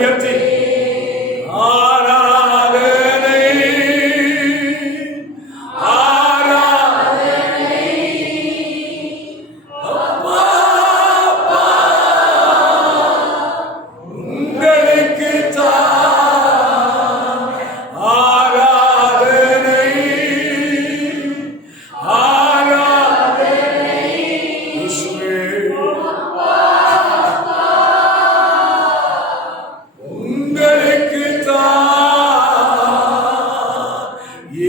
உயர்த்தி ஆராதனை ஆராதனை அப்பா உங்களுக்கு தான் ஆராதனை ஆராதனை இயேசுவே உங்களுக்கு தான்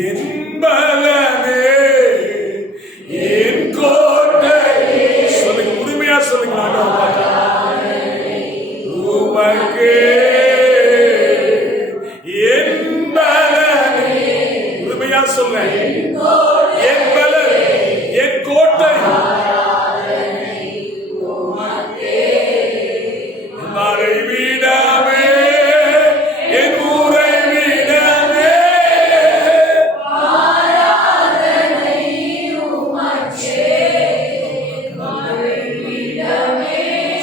என் பலமே என் கோட்டை. சொல்லுங்க, உரிமையா சொல்லுங்க. உமக்கே என் பலமே, உரிமையா சொல்லுங்க. என் பலமே என் கோட்டை, மறைவிடமே என் உறைவிடமே,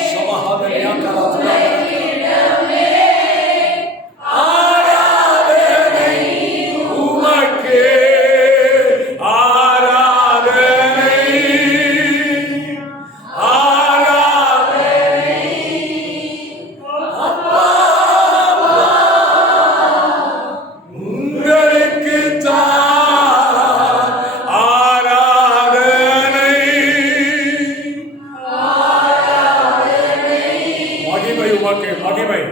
சமஹாதனியா கராத்துலா ஆராதனை உமக்கே ஆராதனை ஆராதனை உங்களுக்கு தான் ஆராதனை மகிமை உமக்கே மகிமை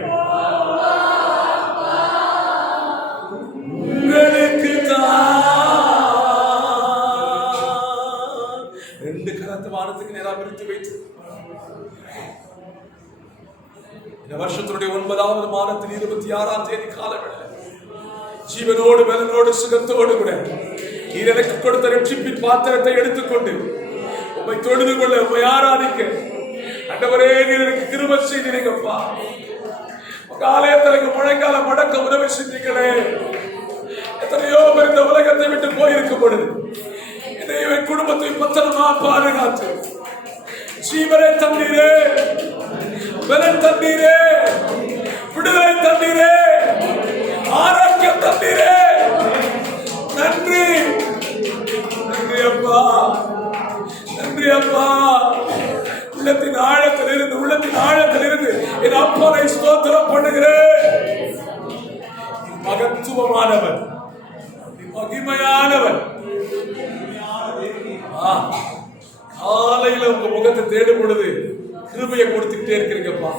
உங்களுக்கு தான். ரெண்டு கரத்து வானத்துக்கு நேரா விரித்து வைத்து இந்த வருஷத்தினுடைய 9வது மாதத்தின் 26ஆம் தேதி காலவேளை ஜீவனோடு பலனோடு சுகத்தோடு கூட நீர் எனக்கு கொடுத்த ரட்சிப்பின் பாத்திரத்தை எடுத்துக்கொண்டு உம்மை தொழுது கொள்ள உம்மை ஆராதிக்க ஆண்டவரே நீர் எனக்கு கிருபை செய்தீங்கப்பா. உங்க ஆலயத்திற்கு முழங்கால மடக்க உதவி செஞ்சீங்களே. எத்தனையோ பேர் இந்த உலகத்தை விட்டு போயிருக்கும் பொழுது என்னையும் என் குடும்பத்தை பத்திரமா பாதுகாத்து ஜீவனை தந்தீரே, பலன் தந்தீரே, விடுதலை தந்தீரே, ஆரோக்கியம் தந்தீரே. நன்றி நன்றி அப்பா, நன்றி அப்பா. உள்ளத்தின் ஆழத்திலிருந்து என் அப்பாவை ஸ்தோத்திரம் பண்ணுகிறேன். மகத்துவமானவர், மகிமையானவர். காலையில உங்க முகத்தை தேடும் பொழுது கிருபையை கொடுத்துக்கிட்டே இருக்கிறீங்கப்பா.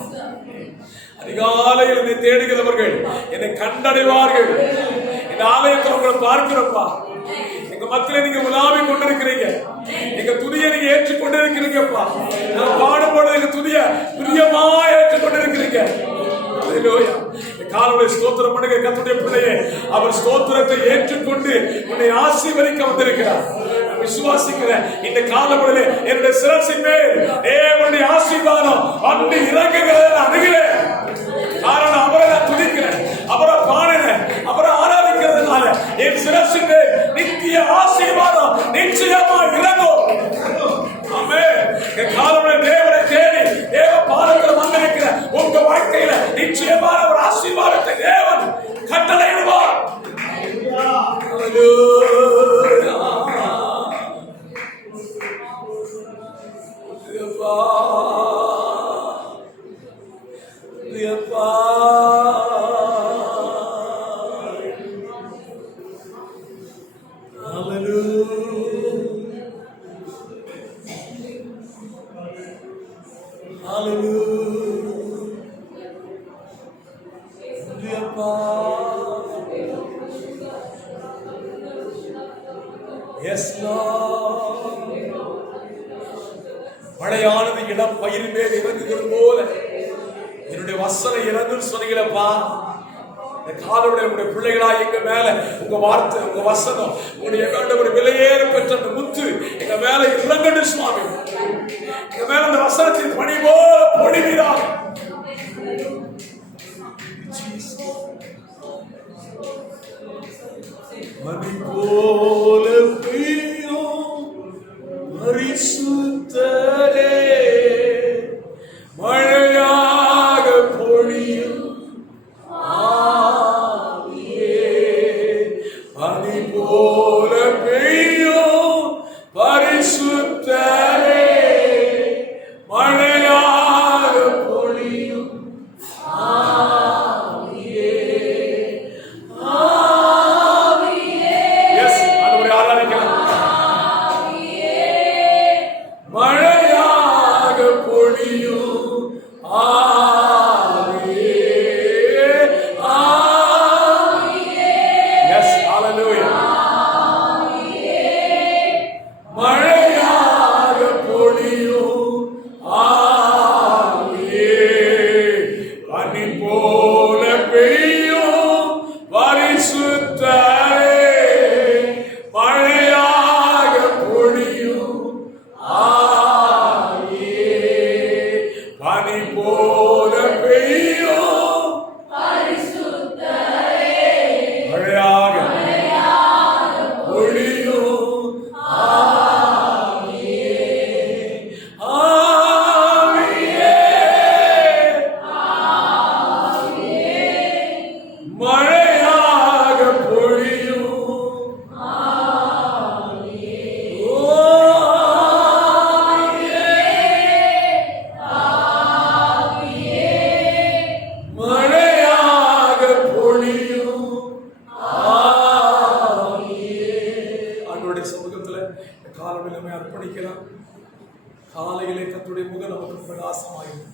அதிகாலையில் என்னை தேடுகிறவர்கள் என்னை கண்டடைவார்கள். இந்த ஆலயத்தை உங்களை பார்க்கிறப்பா. எங்க மத்தியில நீங்க உலாவி கொண்டிருக்கிறீங்க. எங்க துதியை நீங்க ஏற்றுக்கொண்டிருக்கிறீங்கப்பா. நான் பாடும்போது எங்க துதிய பிரியமா ஏற்றுக்கொண்டிருக்கிறீங்க. காலையில் ஸ்தோத்திரம் பண்ணுங்க கர்த்தருடைய பிள்ளையே. அவர் ஸ்தோத்திரத்தை ஏற்றுக்கொண்டு உன்னை ஆசீர்வதிக்க வந்திருக்கிறார். விசுவாசிக்கிறேன். இந்த காலவெளியிலே என்னுடைய சிரசின் மேல் தேவனுடைய ஆசீர்வாதம் வந்து இறங்குகிறத அணுகிறேன். காரணம் அவரை நான் துதிக்கிறேன், அவரை பாடுறேன், அவரை ஆராதிக்கிறதுனால என் சிரசின் மேல் நித்திய ஆசீர்வாதம் நிச்சயமா இறங்கும். ஆமென். இந்த காலவெளியிலே தேவனை தேடி தேவ பாதத்தில் வந்திருக்கிற உங்க வாழ்க்கையில நிச்சயமான ஒரு ஆசீர்வாதத்தை தேவன் கட்டளையிடுவார். மழையானது இடம் பயிர் மேல் இறங்குகிறது போல என்னுடைய வசனம் இறங்குன்னு சொன்னீங்களப்பா. இந்த காலோட உங்களுடைய பிள்ளைகளா எங்க மேல உங்க வார்த்தை, உங்க வசனம், உங்களுடைய ஒரு விலையேற பெற்ற அந்த முத்து எங்க மேல இறங்கட்டு சுவாமி. எங்க மேல அந்த வசனத்தின் பணி போல பொழிவீராக. மணி போல பெய்யும் பரிசுத்தரே, மழையாக பொழியும் பனி போல பெய்யும் பரிசுத்தரே, மழையாக பொழியும் ஆவியே. பனி போல பெய்யும் பரிசுத்தரே, மழையாக பொழியும் ஆவியே. ஆவியே, மழையாக பொழியும் ஆவியே. ஓ ஆவியே, மழையாக பொழியும் ஆவியே. ஆண்டவருடைய சமூகத்துல காலமே அர்ப்பணிக்கலாம். காலையிலே கர்த்தருடைய முகம் நமக்கு பிரகாசமாயிருக்கும்.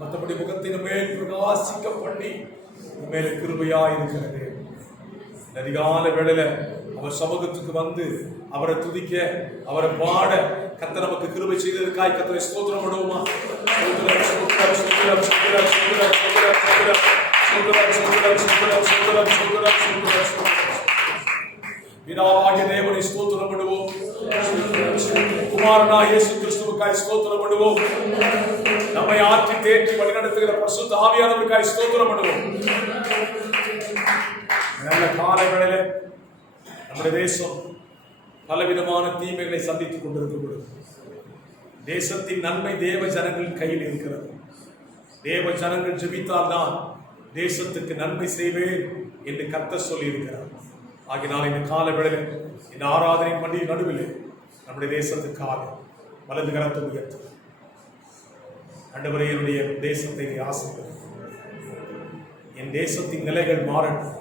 மற்றபடி முகத்தின் மேல் பிரகாசிக்க பண்ணி மேல கிருபையா இருக்கிறது. அதிகால வேளையில அவர் சமூகத்துக்கு வந்து அவரை துதிக்க, அவரை பாட கர்த்தர் நமக்கு கிருபை செய்ததற்காய் கர்த்தரை ஸ்தோத்திரம் பண்ணுவோமா? பிதாவாகிய தேவனை ஸ்தோத்திரம் பண்ணுவோம். குமாரனாகிய இயேசு கிறிஸ்துவுக்காய் ஸ்தோத்திரம் பண்ணுவோம். நம்மை ஆற்றி தேற்றி வழிநடத்துகிற பரிசுத்த ஆவியானவருக்காய் ஸ்தோத்திரம் பண்ணுவோம். நல்ல கால வேளையில நம்முடைய தேசம் பலவிதமான தீமைகளை சந்தித்துக் கொண்டிருக்கும் பொழுது தேசத்தின் நன்மை தேவ ஜனங்கள் கையில் இருக்கிறது. தேவ ஜனங்கள் ஜெபித்தால் தான் தேசத்துக்கு நன்மை செய்வேன் என்று கர்த்தர் சொல்லி இருக்கிறார். ஆகினால் இந்த கால வேளையில இந்த ஆராதனை பண்டிகை நடுவில் நம்முடைய தேசத்துக்காக வலது கரத்தை உயர்த்து. ஆண்டவரே, என்னுடைய தேசத்தை ஆசீர்வதி. என் தேசத்தின் நிலைகள் மாறட்டும்.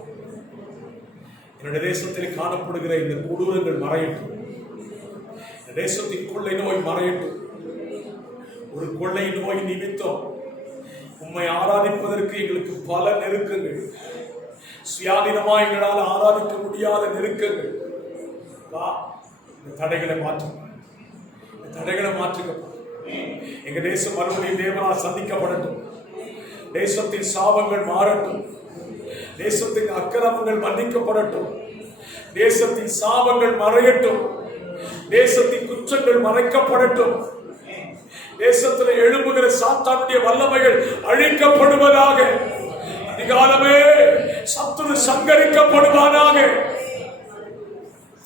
என்னுடைய தேசத்தில் காணப்படுகிற இந்த கொடூரங்கள் மறையட்டும். இந்த தேசத்தின் கொள்ளை நோய் மறையட்டும். ஒரு கொள்ளை நோய் நிமித்தம் உம்மை ஆராதிப்பதற்கு எங்களுக்கு பல நெருக்கங்கள், சுயாதீனமாக எங்களால் ஆராதிக்க முடியாத நெருக்கங்கள். இந்த தடைகளை மாற்றுங்க, இந்த தடைகளை மாற்றுங்க. எங்க தேசம் மறுபடியும் தேவனால் சந்திக்கப்படட்டும். தேசத்தின் சாபங்கள் மாறட்டும். தேசத்தின் அக்கிரமங்கள் மன்னிக்கப்படட்டும். தேசத்தின் சாபங்கள் மறையட்டும். தேசத்தின் குற்றங்கள் மறைக்கப்படட்டும். தேசத்தில் எழும்புகிற சாத்தானுடைய வல்லமைகள் அழிக்கப்படுவதாக. அதிகாலமே சத்துரு சங்கரிக்கப்படுவானாக.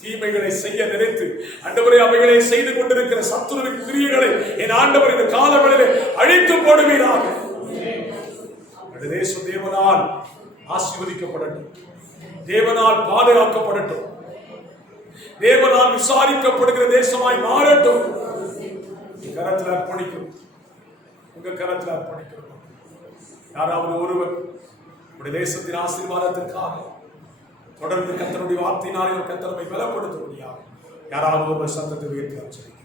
தீமைகளை செய்ய நினைத்து ஆண்டவரே அவைகளை செய்து கொண்டிருக்கிற சத்துருவின் கிரியைகளை என் ஆண்டவர் இந்த காலவெளியிலே அழித்து போடுவீராக. தேசம் தேவனால் ஆசீர்வதிக்கப்படட்டும். தேவனால் பாதுகாக்கப்படட்டும். தேவனால் விசாரிக்கப்படுகிற தேசமாய் மாறட்டும். கரத்தில் அர்ப்பணிக்கும், உங்க கரத்தில் அர்ப்பணிக்கும். யாராவது ஒருவர் உடைய தேசத்தின் ஆசீர்வாதத்திற்காக தொடர்ந்து கர்த்தருடைய வார்த்தையினாலே கர்த்தரை பலப்படுத்த முடியாது. யாராவது ஒருவர் சத்தத்தை உயர்த்தி ஆச்சரியம்.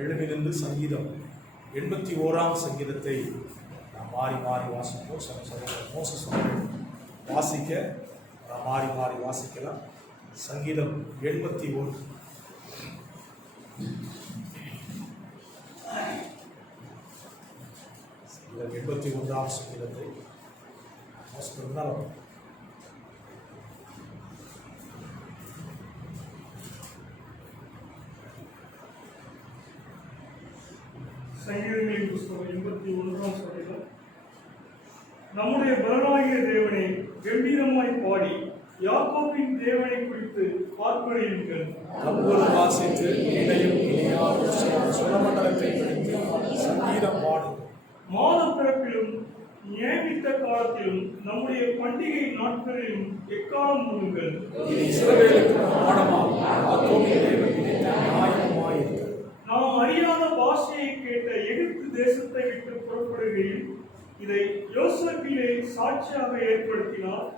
எழுதிலிருந்து சங்கீதம் 81 சங்கீதத்தை நாம் மாறி மாறி வாசிப்போம். மோசஸ் வாசிக்க மாறி மாறி வாசிக்கலாம். சங்கீதம் 81 81 சங்கீதத்தை வாசிக்கிறோம். சங்கீதங்களின் புஸ்தகம் 81 சங்கீதம். நம்முடைய பலனாகிய தேவனை கம்பீரமாய் பாடி யாக்கோபின் தேவனை குறித்து பார்ப்படையுங்கள். வாசித்து இணையும் சுரமண்டலத்தை சங்கீதம் பாடும். மாத பிறப்பிலும் நியமித்த காலத்திலும் நம்முடைய பண்டிகை நாட்களிலும் எக்காலம் முழுங்கள். நாம் அறியாத பாஷையை கேட்ட எகிப்து தேசத்தை விட்டு புறப்படுகையில் இதை யோசேப்பிலே சாட்சியாக ஏற்படுத்தினார்.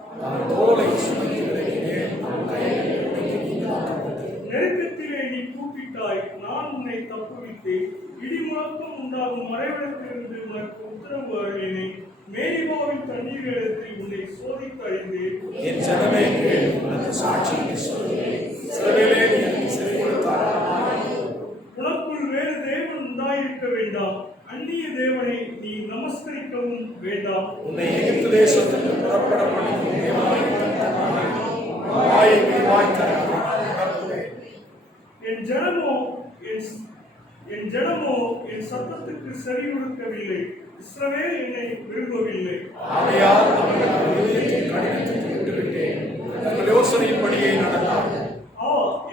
நெருக்கத்திலே நீ கூப்பிட்டாய், நான் உன்னை தப்புவித்தேன். இடிமுழக்கம் உண்டாகும் மறைவிடத்திலிருந்து உனக்கு உத்தரவு அருளினேன். மேரிபாவின் தண்ணீர்களிடத்தில் உன்னை சோதித்து அறிந்தேன். உனக்குள் வேறு தேவன் உண்டாயிருக்க வேண்டாம். அந்நிய தேவனை நீ நமஸ்கரிக்கவும் வேண்டாம். உன்னை எகிப்து தேசத்துக்கு புறப்பட என் ஜனமோ என் சத்தத்துக்கு செவி கொடுக்கவில்லை. இஸ்ரவேல் என்னை விரும்பவில்லை.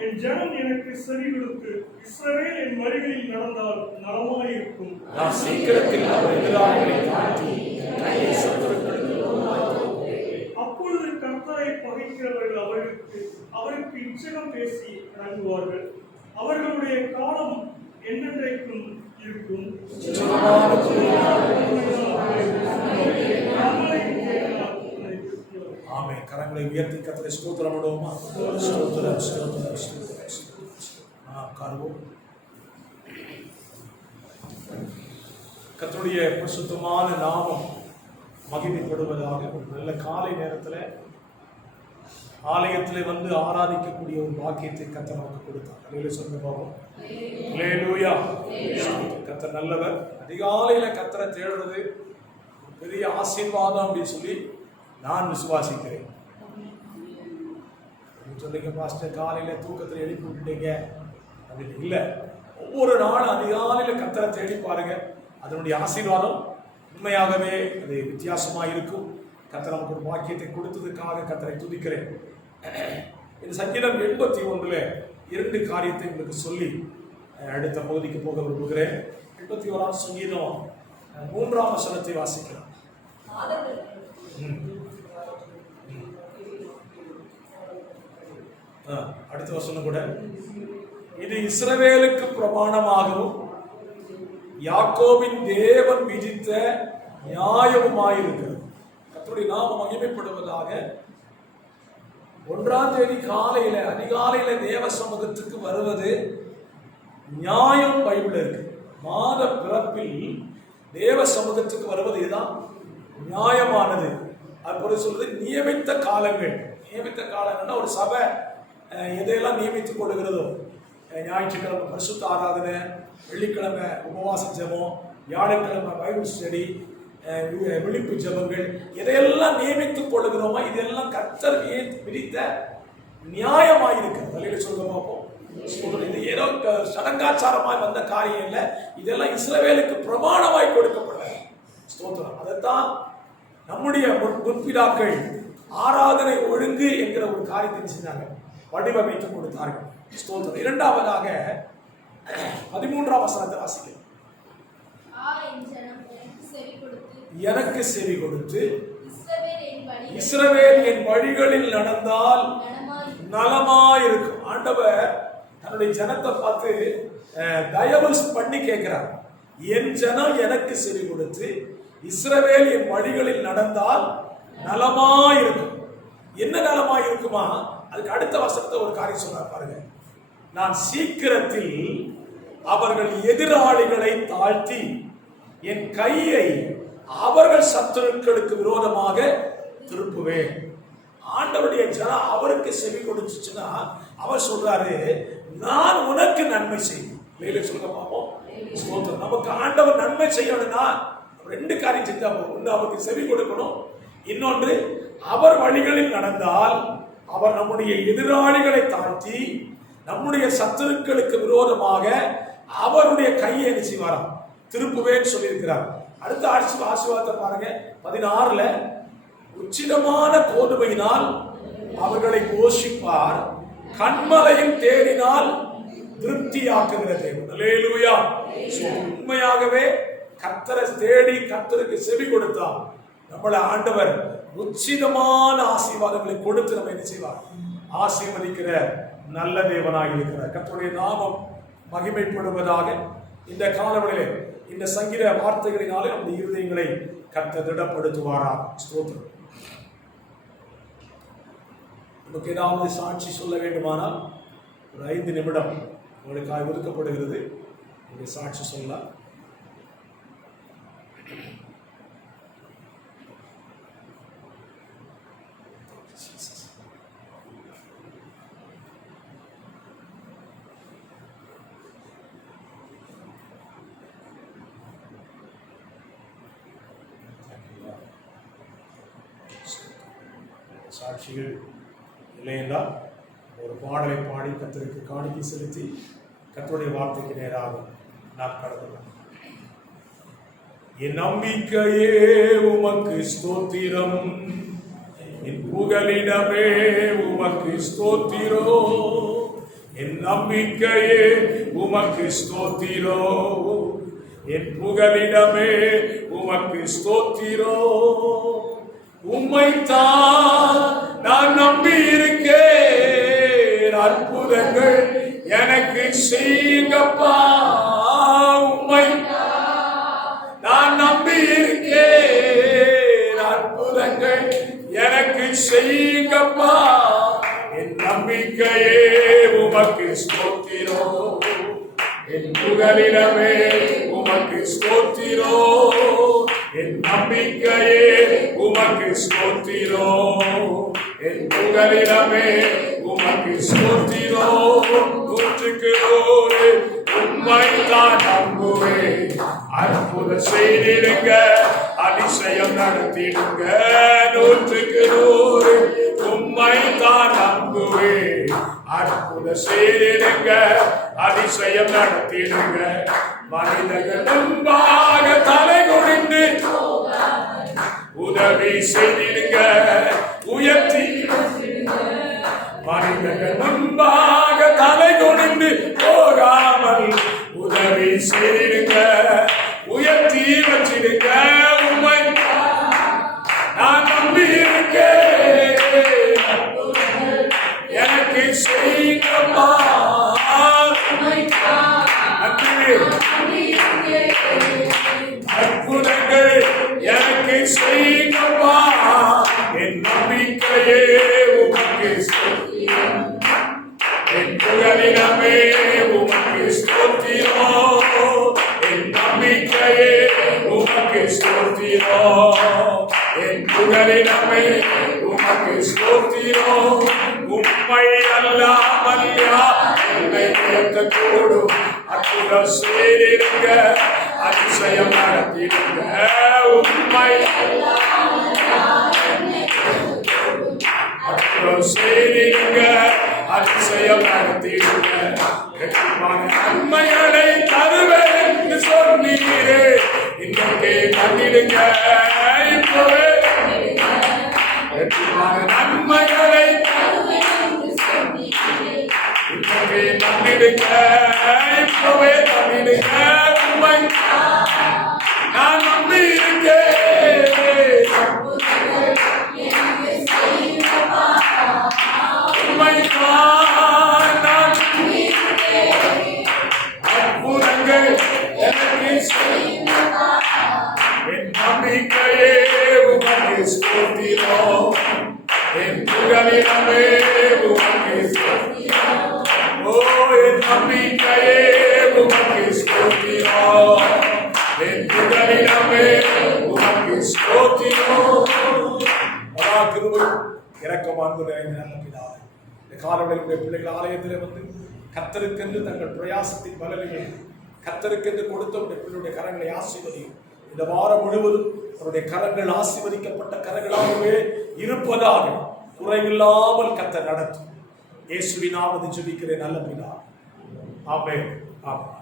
என் ஜனம் எனக்கு செவி கொடுத்து இஸ்ரவேல் என் வழிகளில் நடந்தால் நலமாயிருக்கும். அப்பொழுது கர்த்தரை பகைக்கிறவர்கள் அவருக்கு இச்சகம் பேசி இறங்குவார்கள். அவர்களுடைய காலம் என்னென்றைக்கும் இருக்கும். ஆமென். கரங்களை உயர்த்தி கர்த்தரை ஸ்தோத்திரம் பண்ணுவோமா? ஸ்தோத்திரம் ஸ்தோத்திரம் ஸ்தோத்திரம். கர்த்தருடைய பரிசுத்தமான நாமம் மகிமைப்படுவதாக. ஒரு நல்ல காலை நேரத்தில் ஆலயத்தில் வந்து ஆராதிக்கக்கூடிய ஒரு பாக்கியத்தை கர்த்தர் நமக்கு கொடுத்தார். அல்லேலூயா சொல்லுங்க பாப்போம். அல்லேலூயா. கர்த்தர் நல்லவர். அதிகாலையில் கர்த்தரை தேடுறது பெரிய ஆசீர்வாதம் அப்படின்னு சொல்லி நான் விசுவாசிக்கிறேன். சொல்லுங்க பாஸ்டர், காலையில் தூக்கத்தில் எழுப்பி விட்டுட்டீங்க அப்படின்னு இல்லை. ஒவ்வொரு நாளும் அதிகாலையில் கர்த்தரை தேடி பாருங்க. அதனுடைய ஆசீர்வாதம் உண்மையாகவே அது வித்தியாசமாக இருக்கும். கர்த்தர் நமக்கு ஒரு பாக்கியத்தை கொடுத்ததுக்காக கர்த்தரை துதிக்கிறேன். இந்த சங்கீதம் 81 2 காரியத்தை உங்களுக்கு சொல்லி அடுத்த பகுதிக்கு போக விரும்புகிறேன். 81 சங்கீதம் 3ஆம் வசனத்தை வாசிக்கலாம். அடுத்த வசனம் கூட, இது இஸ்ரவேலுக்கு பிரமாணமாகவும் யாக்கோபின் தேவன் விதித்த நியாயமாயிருக்கிறது. கர்த்தருடைய நாமம் மகிமைப்படுவதாக. 1ஆம் தேதி காலையில அதிகாலையில தேவ சமூகத்துக்கு வருவது நியாயம் பைபிள் இருக்கு. மாத பிறப்பில் தேவ சமூகத்துக்கு வருவது இதுதான் நியாயமானது. அது சொல்றது நியமித்த காலங்கள். நியமித்த காலங்கள்னா ஒரு சபை எதையெல்லாம் நியமித்துக் கொள்ளுகிறதோ, ஞாயிற்றுக்கிழமை பரிசுத்த ஆராதனை, வெள்ளிக்கிழமை உபவாச ஜெபம், வியாழக்கிழமை பைபிள் ஸ்டடி, விழிப்பு ஜெபங்கள், எதையெல்லாம் நியமித்துக் கொள்ளுகிறோமோ இதெல்லாம் கர்த்தர் விதித்த நியாயமாயிருக்கிறது. வழியில சொல்ல பார்ப்போம். இது ஏதோ சடங்காச்சாரமாய் வந்த காரியம் இல்லை. இதெல்லாம் இஸ்ரவேலுக்கு பிரமாணமாய் கொடுக்கப்பட்ட ஸ்தோத்திரம். அதைத்தான் நம்முடைய முற்பிதாக்கள் ஆராதனை ஒழுங்கு என்கிற ஒரு காரியத்தை செஞ்சாங்க, வடிவமைத்து கொடுத்தார்கள். ஸ்தோத்திரம். இரண்டாவதாக 13ஆம் வசனத்தை வாசிக்க. எனக்கு செவி கொடுத்து இஸ்ரவேல் என் வழிகளில் நடந்தால் நலமாயிருக்கும். ஆண்டவர் தன்னுடைய ஜனத்தை பார்த்து தயவு பண்ணி கேட்கிறார். என் ஜனம் எனக்கு செவி கொடுத்து இஸ்ரவேல் என் வழிகளில் நடந்தால் நலமாயிருக்கும். என்ன நலமாயிருக்குமா? அதுக்கு அடுத்த வசனத்தை ஒரு காரியம் சொல்றார் பாருங்க. நான் சீக்கிரத்தில் அவர்கள் எதிராளிகளை தாழ்த்தி என் கையை அவர்கள் சத்துருக்களுக்கு விரோதமாக திருப்புவேன். ஆண்டவருடைய ஜனம் அவருக்கு செவி கொடுத்துச்சுன்னா அவர் சொல்றாரு, நான் உனக்கு நன்மை செய்வேன். மேலே சொல்ல பார்ப்போம். நமக்கு ஆண்டவர் நன்மை செய்யணும்னா 2 காரியம் செஞ்சா போதும். ஒன்று அவருக்கு செவி கொடுக்கணும், இன்னொன்று அவர் வழிகளில் நடந்தால் அவர் நம்முடைய எதிராளிகளை தாழ்த்தி நம்முடைய சத்துருக்களுக்கு விரோதமாக அவருடைய கையை என்ன செய்வாராம்? திருப்புவேன்னு சொல்லியிருக்கிறார். அடுத்த ஆசீர்வாதத்தை பாருங்க. 16ல உச்சிதமான கோதுமையினால் அவர்களை போஷிப்பார், கண்மலையில் தேடினால் திருப்தியாக்குகிற தேவன். அல்லேலூயா. உண்மையாகவே கர்த்தரை தேடி கர்த்தருக்கு செவி கொடுத்தார் நம்மளை ஆண்டவர் உச்சிதமான ஆசீர்வாதங்களை கொடுத்து நம்ம என்ன செய்வார்? ஆசீர்வதிக்கிற நல்ல தேவனாக இருக்கிறார். கர்த்தருடைய நாமம் மகிமைப்படுவதாக. இந்த காலவெளியிலே இந்த சங்கீத வார்த்தைகளினாலே நம்முடைய இருதயங்களை கர்த்தர் திடப்படுத்துவாரா. ஸ்தோத்திரம். நமக்கு ஏதாவது சாட்சி சொல்ல வேண்டுமானால் ஒரு 5 நிமிடம் உங்களுக்காக ஒதுக்கப்படுகிறது. இந்த சாட்சி சொல்லலாம். சாட்சிகள் இல்லையென்றால் ஒரு பாடலை பாடி கர்த்தருக்கு காணிக்கை செலுத்தி கர்த்தருடைய வார்த்தைக்கு நேராக நாம் கடந்துள்ளோம். என் நம்பிக்கையே உமக்கு ஸ்தோத்திரம், என் புகலிடமே உமக்கு ஸ்தோத்திரோ. என் நம்பிக்கையே உமக்கு ஸ்தோத்திரோ, என் புகலிடமே உமக்கு ஸ்தோத்திரோ. உம்மைத்தான் நான் நம்பி இருக்கேன், அற்புதங்கள் எனக்கு செய்யுங்கப்பா. உம்மை நான் நம்பி இருக்கேன், அற்புதங்கள் எனக்கு செய்யுங்கப்பா. என் நம்பிக்கையே உமக்கு ஸ்தோத்திரோ, என் புகலிடமே உமக்கு ஸ்தோத்திரோ. என் நம்பிக்கையே உமக்கு ஸ்தோத்திரோ, என் புகலிடமே உமக்கு ஸ்தோத்திரோ. 100க்கு 100 உம்மைத்தான் நம்புவேன். அற்புதம் செய்திடுங்க, அதிசயம் நடத்திடுங்க. 100க்கு 100 உம்மைத்தான் நம்புவேன். அற்புதம் செய்திடுங்க, அதிசயம் நடத்திடுங்க. மனிதர்கள் முன்பாக தலை குனிந்து உதவி செய்திடுங்க, உயர்த்தி. மனிதர்கள் முன்பாக தலை குனிந்து போகாமல் உதவி செய்திடுங்க, உயர்த்தி வச்சிடுங்க. உம்மை நான் நம்பி இருக்கேன், எனக்கு செய்யுங்கப்பா. அற்புதங்கள் எனக்கு செய்யுங்கப்பா. என் நம்பிக்கையே உமக்கு என் புகலிடமே உமக்கு ஸ்தோத்திரம், என் நம்பிக்கையே உமக்கு ஸ்தோத்திரம், என் புகலிடமே உமக்கு ஸ்தோத்திரம். உம்மை அல்லாமல் யார் என்னை உயர்த்தக்கூடும்? அற்புதம் செய்திடுங்க, அதிசயம் நடத்திடுங்க. உம்மை அற்புதம் செய்திடுங்க, அதிசயம் நடத்திடுங்க. நன்மைகளை தருவேன் என்று சொன்னீரே, இன்றைக்கே தந்திடுங்க. இப்பவே நன்மைகளை இன்றைக்கே தந்திடுங்க, இப்பவே தந்திடுங்க. உம்மை நான் நம்பி இருக்கேன், உம்மை நான் அற்புதங்கள் எனக்கு என் நம்பிக்கையே உமக்கு ஸ்தோத்திரம், என் புகலிடமே உமக்கு ஸ்தோத்திரம். ஓ என் நம்பிக்கையே உமக்கு ஸ்தோத்திரம், என் புகலிடமே உமக்கு ஸ்தோத்திரம். கிருபை இரக்கம் அன்பு நிறைந்த நல்ல பிதாவே, இந்த காலவெளியுடைய பிள்ளைகள் ஆலயத்தில் வந்து கர்த்தருக்கென்று தங்கள் பிரயாசத்தின் பலனையை கர்த்தருக்கென்று கொடுத்த பிள்ளைகளுடைய கரங்களை ஆசீர்வதியும். இந்த வாரம் முழுவதும் அவருடைய கரங்கள் ஆசீர்வதிக்கப்பட்ட கரங்களாகவே இருப்பதாக குறைவில்லாமல் கர்த்தர் நடத்தும். இயேசுவின் நாமத்தில் ஜெபிக்கிறேன் நல்ல பிதா, ஆமென். ஆமென்.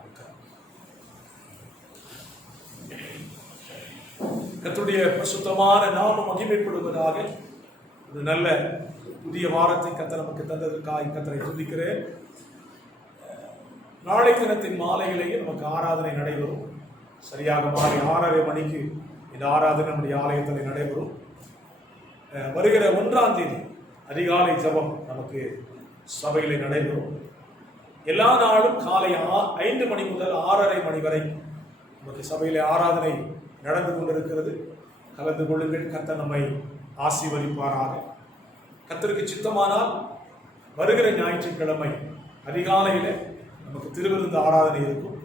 கர்த்தருடைய பரிசுத்தமான நாமம் மகிமைப்படுவதாக. ஒரு நல்ல புதிய வாரத்தை கர்த்தர் நமக்கு தந்ததற்காக கர்த்தரை துதிக்கிறேன். நாளை தினத்தின் மாலையிலேயே நமக்கு ஆராதனை நடைபெறும். சரியாக மாலை 6:30 மணிக்கு இந்த ஆராதனை நம்முடைய ஆலயத்தில் நடைபெறும். வருகிற 1ஆம் தேதி அதிகாலை ஜெபம் நமக்கு சபையில் நடைபெறும். எல்லா நாளும் காலை 5 மணி முதல் 6:30 மணி வரை நமக்கு சபையில் ஆராதனை நடந்து கொண்டிருக்கிறது. கலந்து கொள்ளுங்கள். கர்த்தர் நம்மை ஆசீர்வதிப்பாராக. கர்த்தருக்கு சித்தமானால் வருகிற ஞாயிற்றுக்கிழமை அதிகாலையில் நமக்கு திருவிருந்து ஆராதனை இருக்கும்.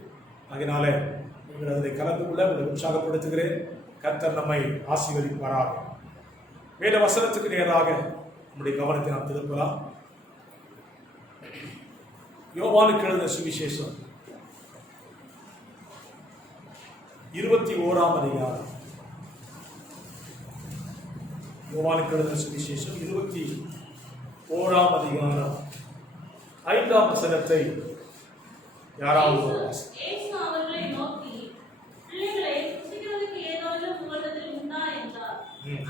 அதனால நீங்கள் அதை கலந்து கொள்ள உங்களை உற்சாகப்படுத்துகிறேன். கர்த்தர் நம்மை ஆசீர்வதிப்பாராக. வேத வசனத்துக்கு நேராக நம்முடைய கவனத்தை நாம் திருப்பலாம். யோவானுக்கு எழுதின சுவிசேஷம் 21ஆம் அதிகாரம். யோவானுக்கு எழுதின சுவிசேஷம் 21ஆம் அதிகாரம் 5ஆம் வசனத்தை யாராவது அவர்களை நோக்கி, பிள்ளைகளை புசிக்கிறதுக்கு ஏதாவது உங்களிடத்தில் உண்டா என்றார்.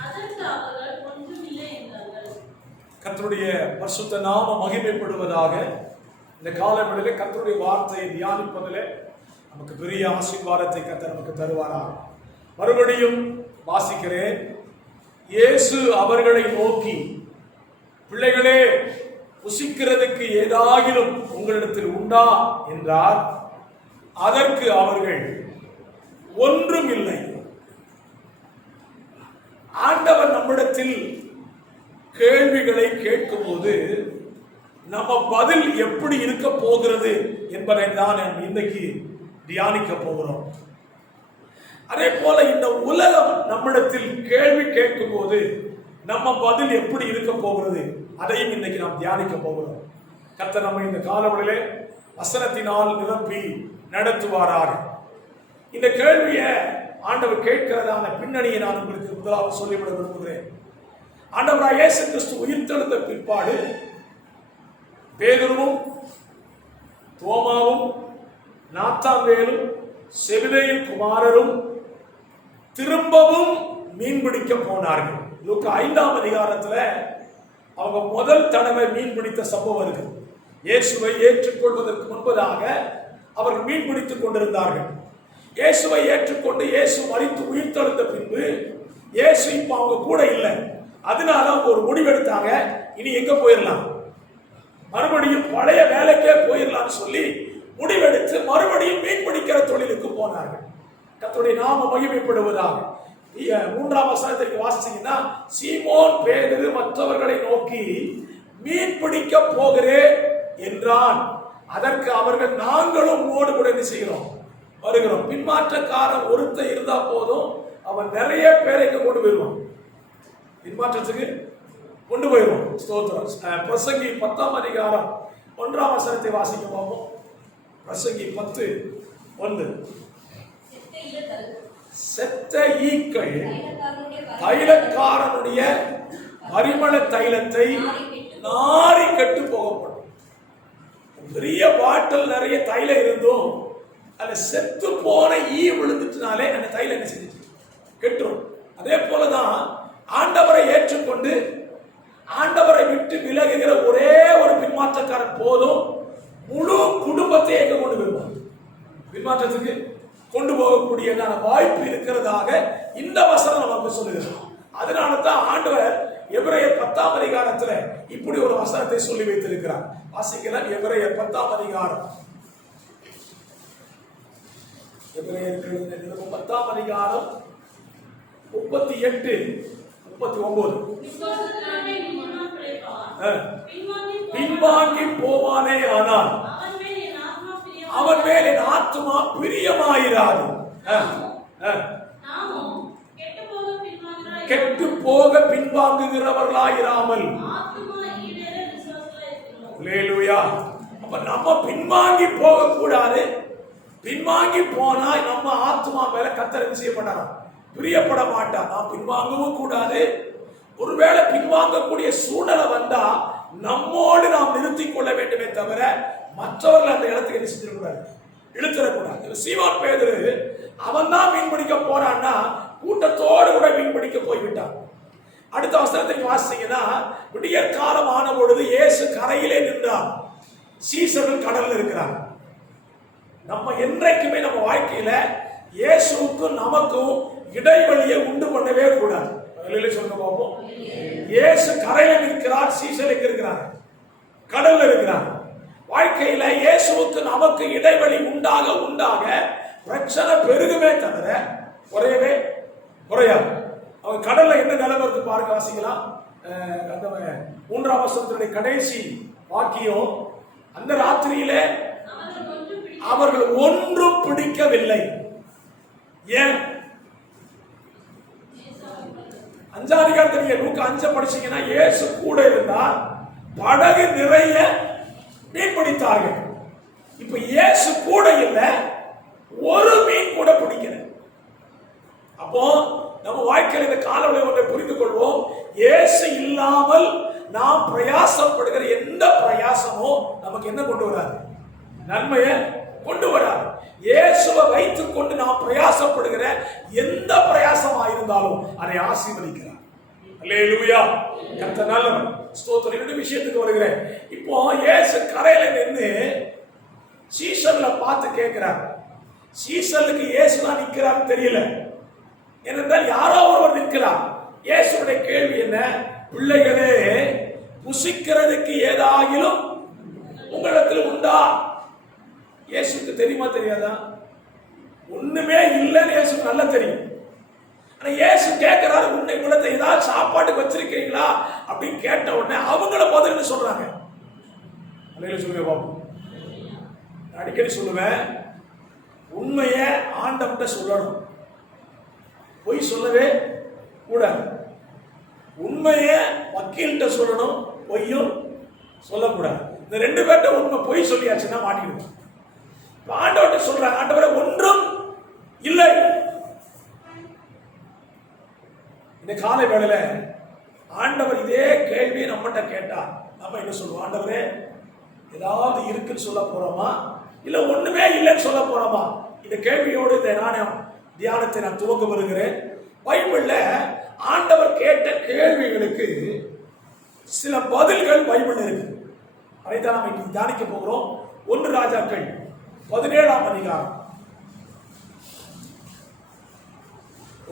அதற்கு அவர்கள் ஒன்றும் இல்லை என்றார்கள். கர்த்தருடைய பரிசுத்த நாமம் மகிமைப்படுவதாக. இந்த காலவெளியிலே கர்த்தருடைய வார்த்தையை தியானிப்பதிலே நமக்கு பெரிய ஆசீர்வாதத்தை கர்த்தர் நமக்கு தருவாராக. மறுபடியும் வாசிக்கிறேன். இயேசு அவர்களை நோக்கி, பிள்ளைகளே புசிக்கிறதுக்கு ஏதாகிலும் உங்களிடத்தில் உண்டா என்றார். அதற்கு அவர்கள் ஒன்றும் இல்லை. ஆண்டவர் நம்மிடத்தில் கேள்விகளை கேட்கும் போது நம்ம பதில் எப்படி இருக்க போகிறது என்பதை தான் இன்னைக்கு தியானிக்க போகிறோம். அதே போல இந்த உலகம் நம்மிடத்தில் கேள்வி கேட்கும் போது நம்ம பதில் எப்படி இருக்க போகிறது அதையும் இன்னைக்கு நாம் தியானிக்க போகிறோம். கர்த்தர் நம்ம இந்த காலவெளியிலே வசனத்தினால் நிரப்பி நடத்துவாராக. இந்த கேள்வியை ஆண்டவர் கேட்கிறதான பின்னணியை நான் உங்களுக்கு முதலாவது சொல்லிவிட விரும்புகிறேன். ஆண்டவராகிய இயேசு கிறிஸ்து உயிர்த்தெழுந்த பிற்பாடு பேதுருவும் தோமாவும் நாத்தான்வேலும் செபிதேயின் குமாரரும் திரும்பவும் மீன்பிடிக்க போனார்கள். லூக்கா 5ஆம் அதிகாரத்துல அவங்க முதல் தடவை மீன் பிடித்த சம்பவம் இருக்கு. இயேசுவை ஏற்றுக்கொள்வதற்கு முன்பதாக அவர்கள் மீன் பிடித்துக் கொண்டிருந்தார்கள். இயேசுவை ஏற்றுக்கொண்டு இயேசு மரித்து உயிர்த்தெழுந்த பின்பு இயேசு இப்ப அவங்க கூட இல்லை. அதனால அவங்க ஒரு முடிவெடுத்தாங்க, இனி எங்க போயிடலாம், மறுபடியும் பழைய வேலைக்கே போயிடலாம்னு சொல்லி முடிவெடுத்து மறுபடியும் மீன் பிடிக்கிற தொழிலுக்கு போனார்கள். கர்த்தருடைய நாம மகிமைப்படுவதாக. 3ஆம் வசனத்திற்கு வாசிச்சீங்கன்னா, சீமோன் பேதுரு மற்றவர்களை நோக்கி, மீன் பிடிக்க போகிறேன் என்றான். அதற்கு அவர்கள், நாங்களும் உம்மோடு கூட என்ன செய்கிறோம், வருகிறோம். பின்மாற்றக்காரன் ஒருத்தர் இருந்தா போதும், அவன் நிறைய பேரை கொண்டு போயிடுவான், பின்மாற்றத்துக்கு கொண்டு போயிடுவான். ஸ்தோத்திரம். பிரசங்கி 10ஆம் அதிகாரம் 1ஆம் வசனத்தை வாசிக்க பார்ப்போம். பிரசங்கி 10:1. செத்த ஈக்கள் தைலக்காரனுடைய பரிமள தைலத்தை நாரி கெட்டு போகப்படும். பெரிய பாட்டில் நிறைய தைலம் இருந்தும் அந்த செத்து போன ஈ விழுந்துட்டுனாலே அந்த தைலம் என்ன செஞ்சிச்சு, கெட்டுரும். அதே போலதான் ஆண்டவரை ஏற்றுக்கொண்டு ஆண்டவரை விட்டு விலகுகிற ஒரே ஒரு பின்மாற்றக்காரன் போதும், முழு குடும்பத்தை எங்க கொண்டு போயிருவான், பின்மாற்றத்துக்கு கொண்டு போகக்கூடியதான வாய்ப்பு இருக்கிறதாக இந்த வசனம் நமக்கு சொல்லுகிறது. அதனால தான் ஆண்டவர் எபிரேயர் 10ஆம் அதிகாரத்துல இப்படி ஒரு வசனத்தை சொல்லி வைத்திருக்கிறார். வாசிக்கலாம். எபிரேயர் 10ஆம் அதிகாரம், எபிரேயர் 10ஆம் அதிகாரம் 38-39. பின்வாங்கி போவானே ஆனால் அவன் மேல் என் ஆத்துமா பிரியமாயிராது. கெட்டு போக பின்வாங்குகிறவர்களாயிராமல். அல்லேலூயா. அப்ப நம்ம பின்வாங்கி போக கூடாது. பின்வாங்கி போனா நம்ம ஆத்துமா மேல கர்த்தர் செய்யப்பட்டார், பிரியப்பட மாட்டார். நாம் பின்வாங்கவும் கூடாது. ஒருவேளை பின்வாங்கக்கூடிய சூழ்நிலை வந்தா நம்மோடு நாம் நிறுத்திக் கொள்ள வேண்டுமே தவிர மற்றவர்கள் அந்த இடத்துக்கு என்ன செஞ்சிடக்கூடாது, இழுத்துடக்கூடாது. சீமோன் பேதுரு அவன் தான் மீன் பிடிக்க போறான்னா கூட்டத்தோடு கூட மீன் பிடிக்க போய்விட்டான். அடுத்த வசனத்தை வாசிங்கன்னா, விடியற் காலம் ஆன பொழுது இயேசு கரையிலே நின்றார், சீசர்கள் கடல்ல இருக்கிறார். நம்ம என்றைக்குமே நம்ம வாழ்க்கையில இயேசுவுக்கும் நமக்கும் இடைவெளியை உண்டு பண்ணவே கூடாது. சொல்ல பார்ப்போம். இயேசு கரையில நிற்கிறார், சீசருக்கு இருக்கிறார், கடல்ல இருக்கிறார். வாழ்க்கையில இயேசுவுக்கு நமக்கு இடைவெளி உண்டாக உண்டாக பிரச்சனை பெருகுமே தவிர குறையவே குறையாது. அவங்க கடல்ல என்ன நிலைமை இருக்கு பாருங்க, வாசிக்கலாம். அந்த 3ஆம் வசனத்தினுடைய கடைசி வாக்கியம், அந்த ராத்திரியிலே அவர்கள் ஒன்றும் பிடிக்கவில்லை. ஏன்? 5ஆம் அதிகாரத்துல லூக்கா 5 படிச்சீங்கன்னா, இயேசு கூட இருந்தா படகு நிறைய மீன் பிடித்தார்கள். இப்ப இயேசு கூட இல்ல, ஒரு மீன் கூட பிடிக்கல. அப்போ நம்ம வாழ்க்கையில் இந்த காலவளை ஒன்றை புரிந்து கொள்வோம். இயேசு இல்லாமல் நாம் பிரயாசப்படுகிற எந்த பிரயாசமும் நமக்கு என்ன கொண்டு வராது, நன்மையை கொண்டு வராது. இயேசுவை வைத்துக் கொண்டு நாம் பிரயாசப்படுகிற எந்த பிரயாசமா இருந்தாலும் அதை ஆசீர்வதிக்கிறார். அல்லேலூயா. கர்த்தர் நல்லவர். ஸ்தோத்திரம். இந்த விஷயத்துக்கு வருகிறேன். இப்போ இயேசு கரையில நின்று சீசர்ல பார்த்து கேட்கிறார். சீசருக்கு இயேசு தான் நிற்கிறார் தெரியல, ஏனென்றால் யாரோ ஒருவர் நிற்கிறார். இயேசுடைய கேள்வி என்ன? பிள்ளைகளே, புசிக்கிறதுக்கு ஏதாகிலும் உங்களிடத்தில் உண்டா? இயேசுக்கு தெரியுமா தெரியாதா? ஒண்ணுமே இல்லைன்னு இயேசுக்கு நல்லா தெரியும். ஆனா இயேசு கேட்கிறாரு, உன்னை உலகத்தை ஏதாவது சாப்பாட்டுக்கு வச்சிருக்கீங்களா அப்படின்னு கேட்ட உடனே அவங்கள பதில் சொல்றாங்க. சொல்லுங்க பாபு, அடிக்கடி சொல்லுவேன், உண்மையை ஆண்டவன்கிட்ட சொல்லணும், பொய் சொல்லவே கூடாது. உண்மையை வக்கீல்கிட்ட சொல்லணும், பொய்யும் சொல்லக்கூடாது. இந்த 2 பேர்ட்ட உண்மை பொய் சொல்லியாச்சுன்னா மாட்டிடுவோம். ஆண்டவர்கிட்ட சொல்றாங்க, ஆண்டவரே ஒன்றும் இல்லை. இந்த காலை வேளையில ஆண்டவர் இதே கேள்வியை நம்மகிட்ட கேட்டா நம்ம என்ன சொல்லுவோம்? ஆண்டவரே, ஏதாவது இருக்குன்னு சொல்ல போறோமா, இல்ல ஒண்ணுமே இல்லைன்னு சொல்ல போறோமா? இந்த கேள்வியோடு இந்த நாணயம் தியானத்தை நான் துவக்க வருகிறேன். பைபிள்ல ஆண்டவர் கேட்ட கேள்விகளுக்கு சில பதில்கள் பைபிள் இருக்கு. அதைத்தான் நம்ம இன்னைக்கு தியானிக்க போகிறோம். 1 ராஜாக்கள் 17ஆம் அதிகாரம்.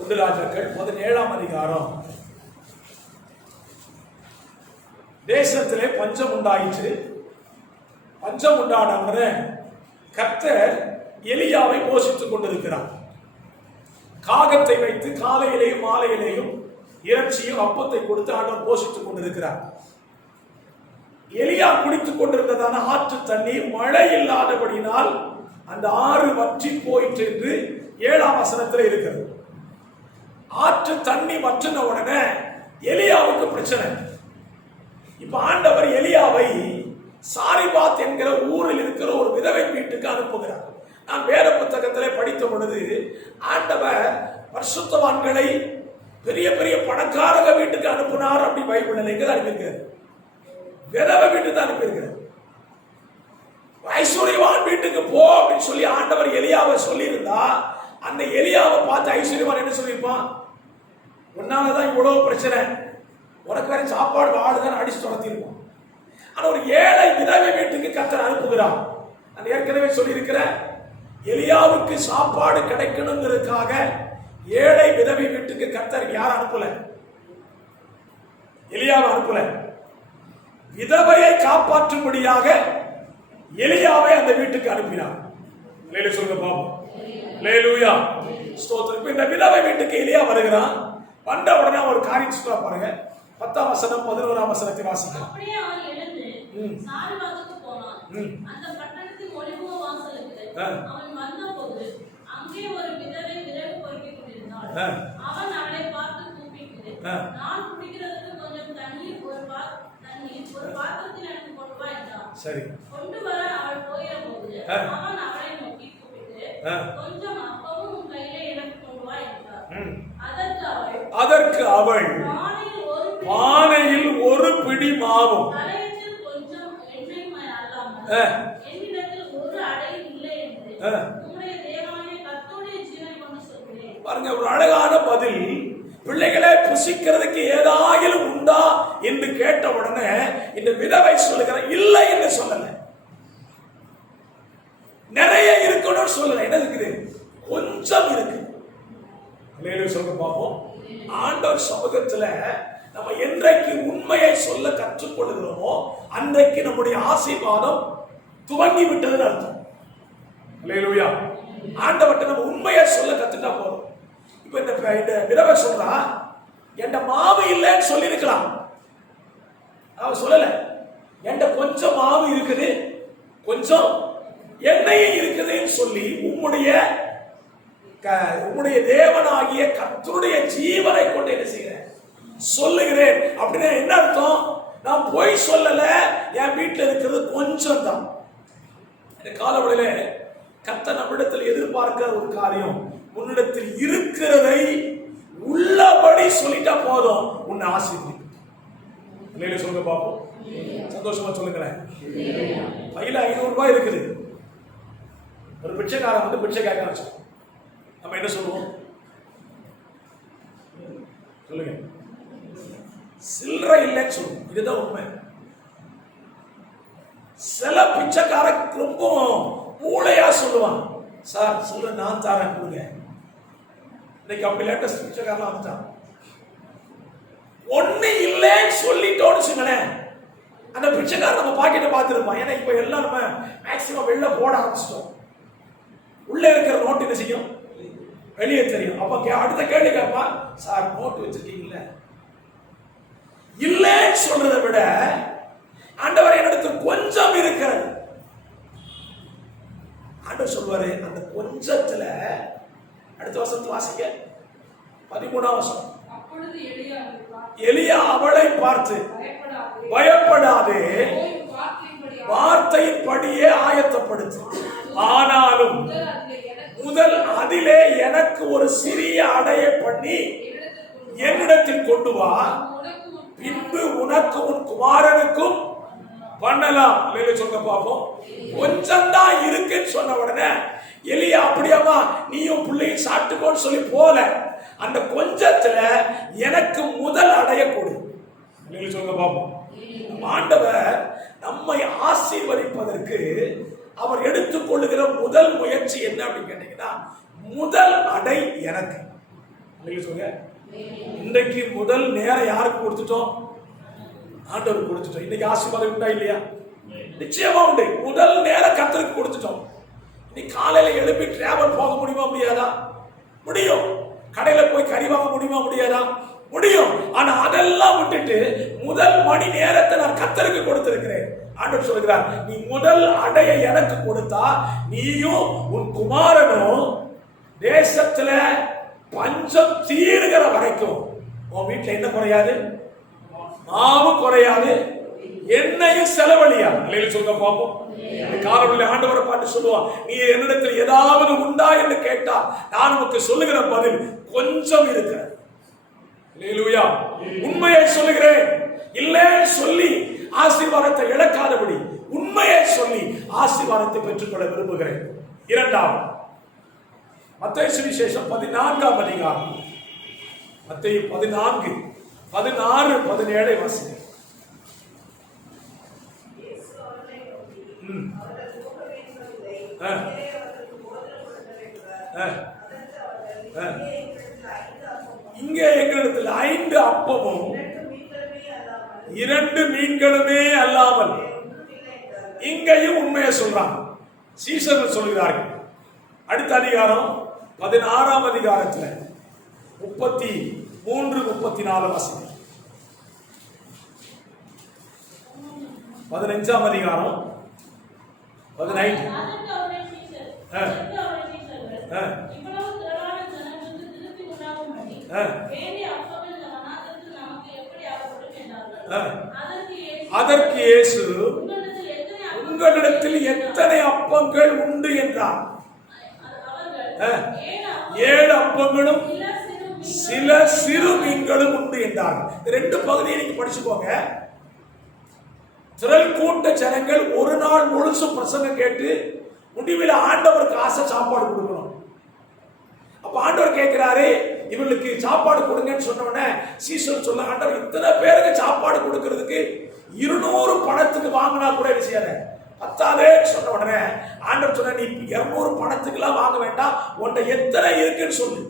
1 ராஜாக்கள் 17ஆம் அதிகாரம். தேசத்திலே பஞ்சம் உண்டாயிற்று. பஞ்சம் உண்டான கர்த்தர் எலியாவை போஷித்துக் கொண்டிருக்கிறார். காகத்தை வைத்து காலையிலேயும் மாலையிலேயும் இறைச்சியும் அப்பத்தை கொடுத்து ஆண்டவர் போஷித்துக் கொண்டிருக்கிறார். எலியா குடித்துக் கொண்டிருந்ததான ஆற்று தண்ணீர் மழை இல்லாதபடினால் அந்த ஆறு வற்றி போயிற்று என்று 7ஆம் வசனத்தில் இருக்கிறது. ஆற்று தண்ணி வற்றின உடனே எலியாவுக்கு பிரச்சனை. இப்ப ஆண்டவர் எலியாவை சாரிபாத் என்கிற ஊரில் இருக்கிற ஒரு விதவை வீட்டுக்கு அனுப்புகிறார். நான் வேத புத்தகத்திலே படித்த பொழுது ஆண்டவர் பரிசுத்தவான்களை பெரிய பெரிய பணக்காரக வீட்டுக்கு அனுப்புனார் அப்படி பைபிள்ல எங்க அனுப்பியிருக்கிறார்? விதவை வீட்டுக்கு தான் அனுப்பியிருக்கிறார். ஐஸ்வர்யவான் வீட்டுக்கு போ அப்படின்னு சொல்லி ஆண்டவர் எலியாவை சொல்லி இருந்தா அந்த எலியாவை பார்த்து ஐஸ்வர்யவான் என்ன சொல்லியிருப்பான்? உன்னாலதான் இவ்வளவு பிரச்சனை, உனக்கு வேற சாப்பாடு ஆடுதான் அடிச்சு துரத்திருப்பான். ஆனா ஒரு ஏழை விதவை வீட்டுக்கு கர்த்தர் அனுப்புகிறான். நான் ஏற்கனவே சொல்லியிருக்கிறேன், எலியாவுக்கு சாப்பாடு கிடைக்கணுங்கிறதுக்காக ஏழை விதவை வீட்டுக்கு கர்த்தர் யார் அனுப்பல? எலியாவை அனுப்பல. விதவையை காப்பாற்றும்படியாக எலியாவை அந்த வீட்டுக்கு அனுப்பினார். சொல்லுங்க பாப்போம். அல்லேலூயா, ஸ்தோத்திரம். இந்த விதவை வீட்டுக்கு எலியா வருகிறான். வந்த உடனே ஒரு காரியம் சொல்ல பாருங்க. 10ஆம் வசனம் 11ஆம் வசனத்தை வாசிக்கலாம். அப்படியே அவன் எழுந்து சாரிபாத்துக்கு போனான். அந்த பட்டணத்தின் ஒளிமுக வாசலுக்கு அவன் வந்தபோது அங்கே ஒரு விதவை விறகு பொறுக்கிக் கொண்டிருந்தாள். அவன் அவளை பார்த்து கூப்பிட்டு, நான் குடிக்கிறதுக்கு கொஞ்சம் தண்ணீர் ஒரு பாத்திரத்தில் எனக்கு கொண்டு வா என்றான். சரி, கொண்டு வர அவள் போகிற போது அவன் அவளை நோக்கி கூப்பிட்டு, கொஞ்சம் அப்பவும் உன் கையிலே எனக்கு கொண்டு வா என்றார். அதற்கு அவள் பானையில் ஒரு பிடி மாவும் கொஞ்சம் எண்ணெய் அல்லாமல் என்னிடத்தில் ஒரு அடையும் இல்லை என்று உம்முடைய தேவனாகிய கர்த்தருடைய ஜீவனை கொண்டு சொல்கிறேன். பாருங்க, ஒரு அழகான பதில். பிள்ளைகளை புசிக்கிறதுக்கு ஏதாயிலும் உண்டா என்று கேட்ட உடனே இந்த விதவை சொல்லுகிற இல்லை என்று சொல்லல, நிறைய இருக்கணும் சொல்லல. என்ன இருக்குது? கொஞ்சம் இருக்கு. சொல்ல பார்ப்போம். ஆண்டவர் சமூகத்துல நம்ம என்றைக்கு உண்மையை சொல்ல கற்றுக்கொள்கிறோமோ அன்றைக்கு நம்முடைய ஆசீர்வாதம் துவங்கி விட்டதுன்னு அர்த்தம். அல்லேலூயா. ஆண்டவர்கிட்ட நம்ம உண்மையை சொல்ல கத்துட்டா போதும். இப்ப இந்த விதவை சொல்றா, என்கிட்ட மாவு இல்லைன்னு சொல்லி இருக்கலாம். அவ சொல்லல, என்கிட்ட கொஞ்சம் மாவு இருக்குது, கொஞ்சம் எண்ணெய் இருக்குதுன்னு சொல்லி உம்முடைய தேவனாகிய கர்த்தருடைய ஜீவனை கொண்டு என்ன செய்கிறேன் சொல்லுகிறேன். அப்படின்னா என்ன அர்த்தம்? நான் போய் சொல்லல, என் வீட்டில் இருக்கிறது கொஞ்சம் தான். இந்த காலவழியில கர்த்தர் நம்மிடத்தில் எதிர்பார்க்கிற ஒரு காரியம், உன்னிடத்தில் இருக்கிறதை உள்ளபடி சொல்லிட்டா போதும், உன்னை ஆசீர்வதிக்கும். சொல்லுங்க பாப்போம். சந்தோஷமா சொல்லுங்களேன். கையில 500 ரூபாய் இருக்குது. ஒரு பிச்சைக்காரன் வந்து பிச்சை கேட்க வச்சோம். நம்ம என்ன சொல்லுவோம்? சொல்லுங்க. சில்லறை இல்லைன்னு சொல்லுவோம். இதுதான் உண்மை. சில பிச்சைக்கார ரொம்ப மூளையா சொல்லுவான், சார் சில்லறை நான் தரேன் கொடுங்க. இன்னைக்கு அப்படி லேட்டஸ்ட் பிச்சைக்காரலாம் வந்துட்டான். ஒண்ணு இல்லைன்னு சொல்லிட்டோன்னு சொன்னேன், அந்த பிச்சைக்காரன் நம்ம பாக்கெட்டை பார்த்துருப்பான். ஏன்னா இப்ப எல்லாம் நம்ம மேக்சிமம் வெளில போட ஆரம்பிச்சிட்டோம். உள்ள இருக்கிற நோட்டு என்ன செய்யும்? வெளியே தெரியும். அப்ப அடுத்த கேள்வி கேட்பா, சார் நோட்டு வச்சிருக்கீங்கள? இல்லைன்னு சொல்றதை விட ஆண்டவர் என்னிடத்தில் கொஞ்சம் இருக்கிறது. ஆண்டவர் சொல்வாரு, அந்த கொஞ்சத்துல அடுத்த வருஷத்து வாசிக்க 13ஆம் வருஷம். எலியா அவளை பார்த்து, பயப்படாதே, வார்த்தையின்படியே ஆயத்தப்படுத்து, ஆனாலும் முதல் அதிலே எனக்கு ஒரு சிறிய அடைய பண்ணி என்னிடத்தில் கொண்டு வா, பின்பு உனக்கு உன் குமாரனுக்கும் பண்ணலாம். சொல்ல பார்ப்போம். கொஞ்சம் தான் இருக்குன்னு சொன்ன உடனே எலியா அப்படியாமா நீயும் பிள்ளையும் சாப்பிட்டுக்கோன்னு சொல்லி போல, அந்த கொஞ்சத்துல எனக்கு முதல் அடைய கொடு. சொல்ல பார்ப்போம். ஆண்டவர் நம்மை ஆசீர்வதிப்பதற்கு அவர் எடுத்துக்கொள்ளுகிற முதல் முயற்சி என்ன அப்படின்னு கேட்டீங்கன்னா, முதல் அடை எனக்கு. சொல்லுங்க. இன்றைக்கு முதல் நேரம் யாருக்கு கொடுத்துட்டோம்? ஆண்டவருக்கு கொடுத்துட்டோம். இன்னைக்கு ஆசீர்வாதம் உண்டா இல்லையா? நிச்சயமா உண்டு. முதல் நேரம் கர்த்தருக்கு கொடுத்துட்டோம். இன்னைக்கு காலையில எழுப்பி டிராவல் போக முடியுமா? முடியாதா? முடியும். கடையில போய் கறி வாங்க முடியுமா? முடியாதா? முடியும். ஆனா அதெல்லாம் விட்டுட்டு முதல் மணி நேரத்தை நான் கர்த்தருக்கு கொடுத்திருக்கிறேன். ஆண்டவர் சொல்கிறார், நீ முதல் அடைய எனக்கு கொடுத்தா நீயும் உன் குமாரனும் தேசத்துல பஞ்சம் தீருகிற வரைக்கும் உன் வீட்டுல என்ன குறையாது, மாவு குறையாது, எண்ணெயும் செலவழியாது. அல்லேலூயா சொல்லுங்க பாப்போம். காரணம் ஆண்டவரை பார்த்து சொல்லுவான், நீ என்னிடத்தில் ஏதாவது உண்டா என்று கேட்டா நான் உனக்கு சொல்லுகிற பதில் கொஞ்சம் இருக்கிறது. அல்லேலூயா. உண்மையை சொல்லுகிறேன், இல்லை சொல்லி ஆசீர்வாதத்தை இழக்காதபடி உண்மையை சொல்லி ஆசீர்வாதத்தை பெற்றுக்கொள்ள விரும்புகிறேன். இரண்டாவது மத்தேயு சுவிசேஷம் 14ஆம் அதிகாரம், மத்தேயு 14, 16, 17 வாசிங்க. இங்கே எங்களிடத்தில் 5 அப்பமும் 2 மீன்களுமே அல்லாமல், இங்கேயும் உண்மையை சொல்றாங்க, சீசர்கள் சொல்கிறார்கள். அடுத்த அதிகாரம் 16ஆம் அதிகாரத்துல 33, 34 வாசிங்க. 15ஆம் அதிகாரம் 15. அதற்கு இயேசு, உங்களிடத்தில் எத்தனை அப்பங்கள் உண்டு என்றார். 7 அப்பங்களும் சில சிறு மீன்களும் உண்டு என்றார். 2 பகுதியை நீங்க படிச்சுக்கோங்க. திரள் கூட்ட ஜனங்கள் ஒரு நாள் முழுசும் பிரசங்கம் கேட்டு முடிவில் ஆண்டவருக்கு ஆசை சாப்பாடு கொடுக்கணும். அப்ப ஆண்டவர் கேட்கிறாரு, இவர்களுக்கு சாப்பாடு கொடுங்கன்னு சொன்ன உடனே சீசர் சொல்ல, ஆண்டவர் இத்தனை பேருக்கு சாப்பாடு கொடுக்கிறதுக்கு 200 பணத்துக்கு வாங்கினா கூட விஷயம் பத்தாதே சொன்ன உடனே ஆண்டவர் சொன்ன, நீ 200 பணத்துக்கு எல்லாம் வாங்க வேண்டாம், உன்னை எத்தனை இருக்குன்னு சொல்லு.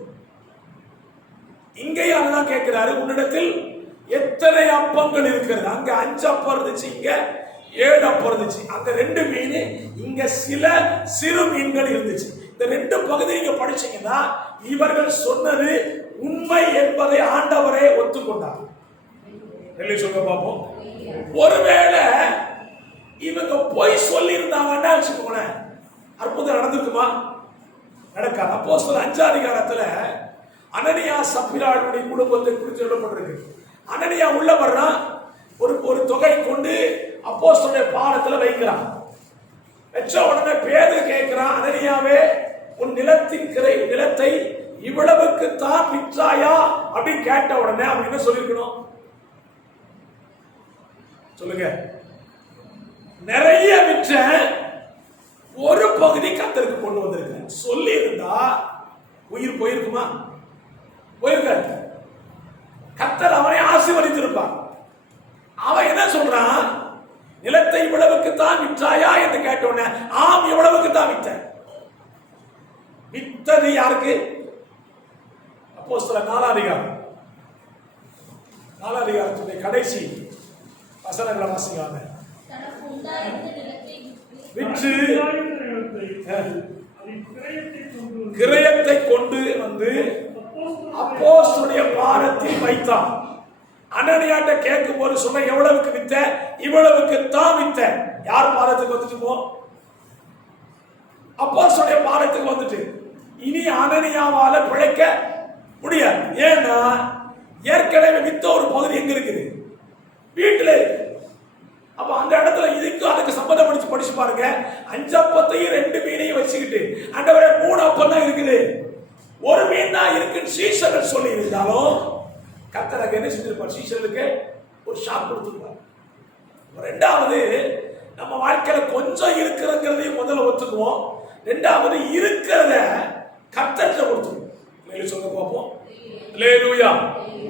இங்கேயும் அதுதான் கேட்கிறாரு, உன்னிடத்தில் எத்தனை அப்பங்கள் இருக்கிறது. அங்க 5 அப்பம் இருந்துச்சு, இங்க 7 அப்பம் இருந்துச்சு. அங்க 2 மீன், இங்க சில சிறு மீன்கள் இருந்துச்சு. இந்த 2 பகுதி நீங்க படிச்சீங்கன்னா இவர்கள் சொன்னது உண்மை என்பதை ஆண்டவரே ஒத்துக்கொண்டார். சொல்ல பார்ப்போம். ஒருவேளை இவங்க பொய் சொல்லி இருந்தாங்கன்னா வச்சுக்கோங்களேன், அற்புதம் நடந்திருக்குமா? நடக்காது. அப்போஸ்தலர் 5ஆம் அதிகாரத்துல அனனியா சப்பிராளுடைய குடும்பத்தை குறித்து சொல்லப்பட்டிருக்கு. அனனியா உள்ள வர்றான், ஒரு தொகை கொண்டு அப்போஸ்தலருடைய பாதத்துல வைக்கிறான். வச்ச உடனே பேதுரு கேட்கிறான், அனனியாவே, உன் நிலத்தை இவ்வளவுக்கு தான் விற்றாயா அப்படின்னு கேட்ட உடனே அவன் என்ன சொல்லிருக்கணும் சொல்லுங்க? நிறைய விற்ற, ஒரு பகுதி கர்த்தருக்கு கொண்டு வந்திருக்க சொல்லி இருந்தா உயிர் போயிருக்குமா? போயிருக்காரு. கர்த்தர் அவனை ஆசீர்வதித்திருப்பான். அவன் என்ன சொல்றான், நிலத்தை இவ்வளவுக்கு தான் விற்றாயா என்று கேட்டோன்னே, ஆம் இவ்வளவுக்கு தான் விற்ற. வித்தது யாருக்கு? அப்போஸ்தலர் 4ஆம் அதிகாரம், 4ஆம் அதிகாரத்துடைய கடைசி வசனங்களை வாசிங்க. விற்று கிரயத்தை கொண்டு வந்து அப்போஸ்தலருடைய பாதத்தில் வைத்தான். அனனியாட்ட கேட்கும் போது சொன்ன, எவ்வளவுக்கு வித்த? இவ்வளவுக்கு தான் வித்த. யார் பாதத்துக்கு வந்துட்டு போ? அப்போஸ்தலருடைய பாதத்துக்கு வந்துட்டு. இனி அனனியாவால பிழைக்க முடியாது. ஏன்னா ஏற்கனவே வித்த ஒரு பகுதி எங்க இருக்குது? வீட்டுல. அப்ப அந்த இடத்துல இதுக்கு அதுக்கு சம்பந்தம் படிச்சு பாருங்க. 5 அப்பத்தையும் 2 மீனையும் வச்சுக்கிட்டு, ஆண்டவரே 3 அப்பம் தான் இருக்குது, ஒரு மீன் தான் இருக்குன்னு சீசர்கள் சொல்லி இருந்தாலும் கர்த்தர் என்ன செஞ்சிருப்பார்? சீசர்களுக்கு ஒரு ஷாக் கொடுத்துருப்பார். ரெண்டாவது, நம்ம வாழ்க்கையில கொஞ்சம் இருக்கிறதையும் முதல்ல ஒத்துக்குவோம். ரெண்டாவது, இருக்கிறத கர்த்தர்கிட்ட கொடுத்துருவோம். சொல்ல பார்ப்போம். அல்லேலூயா.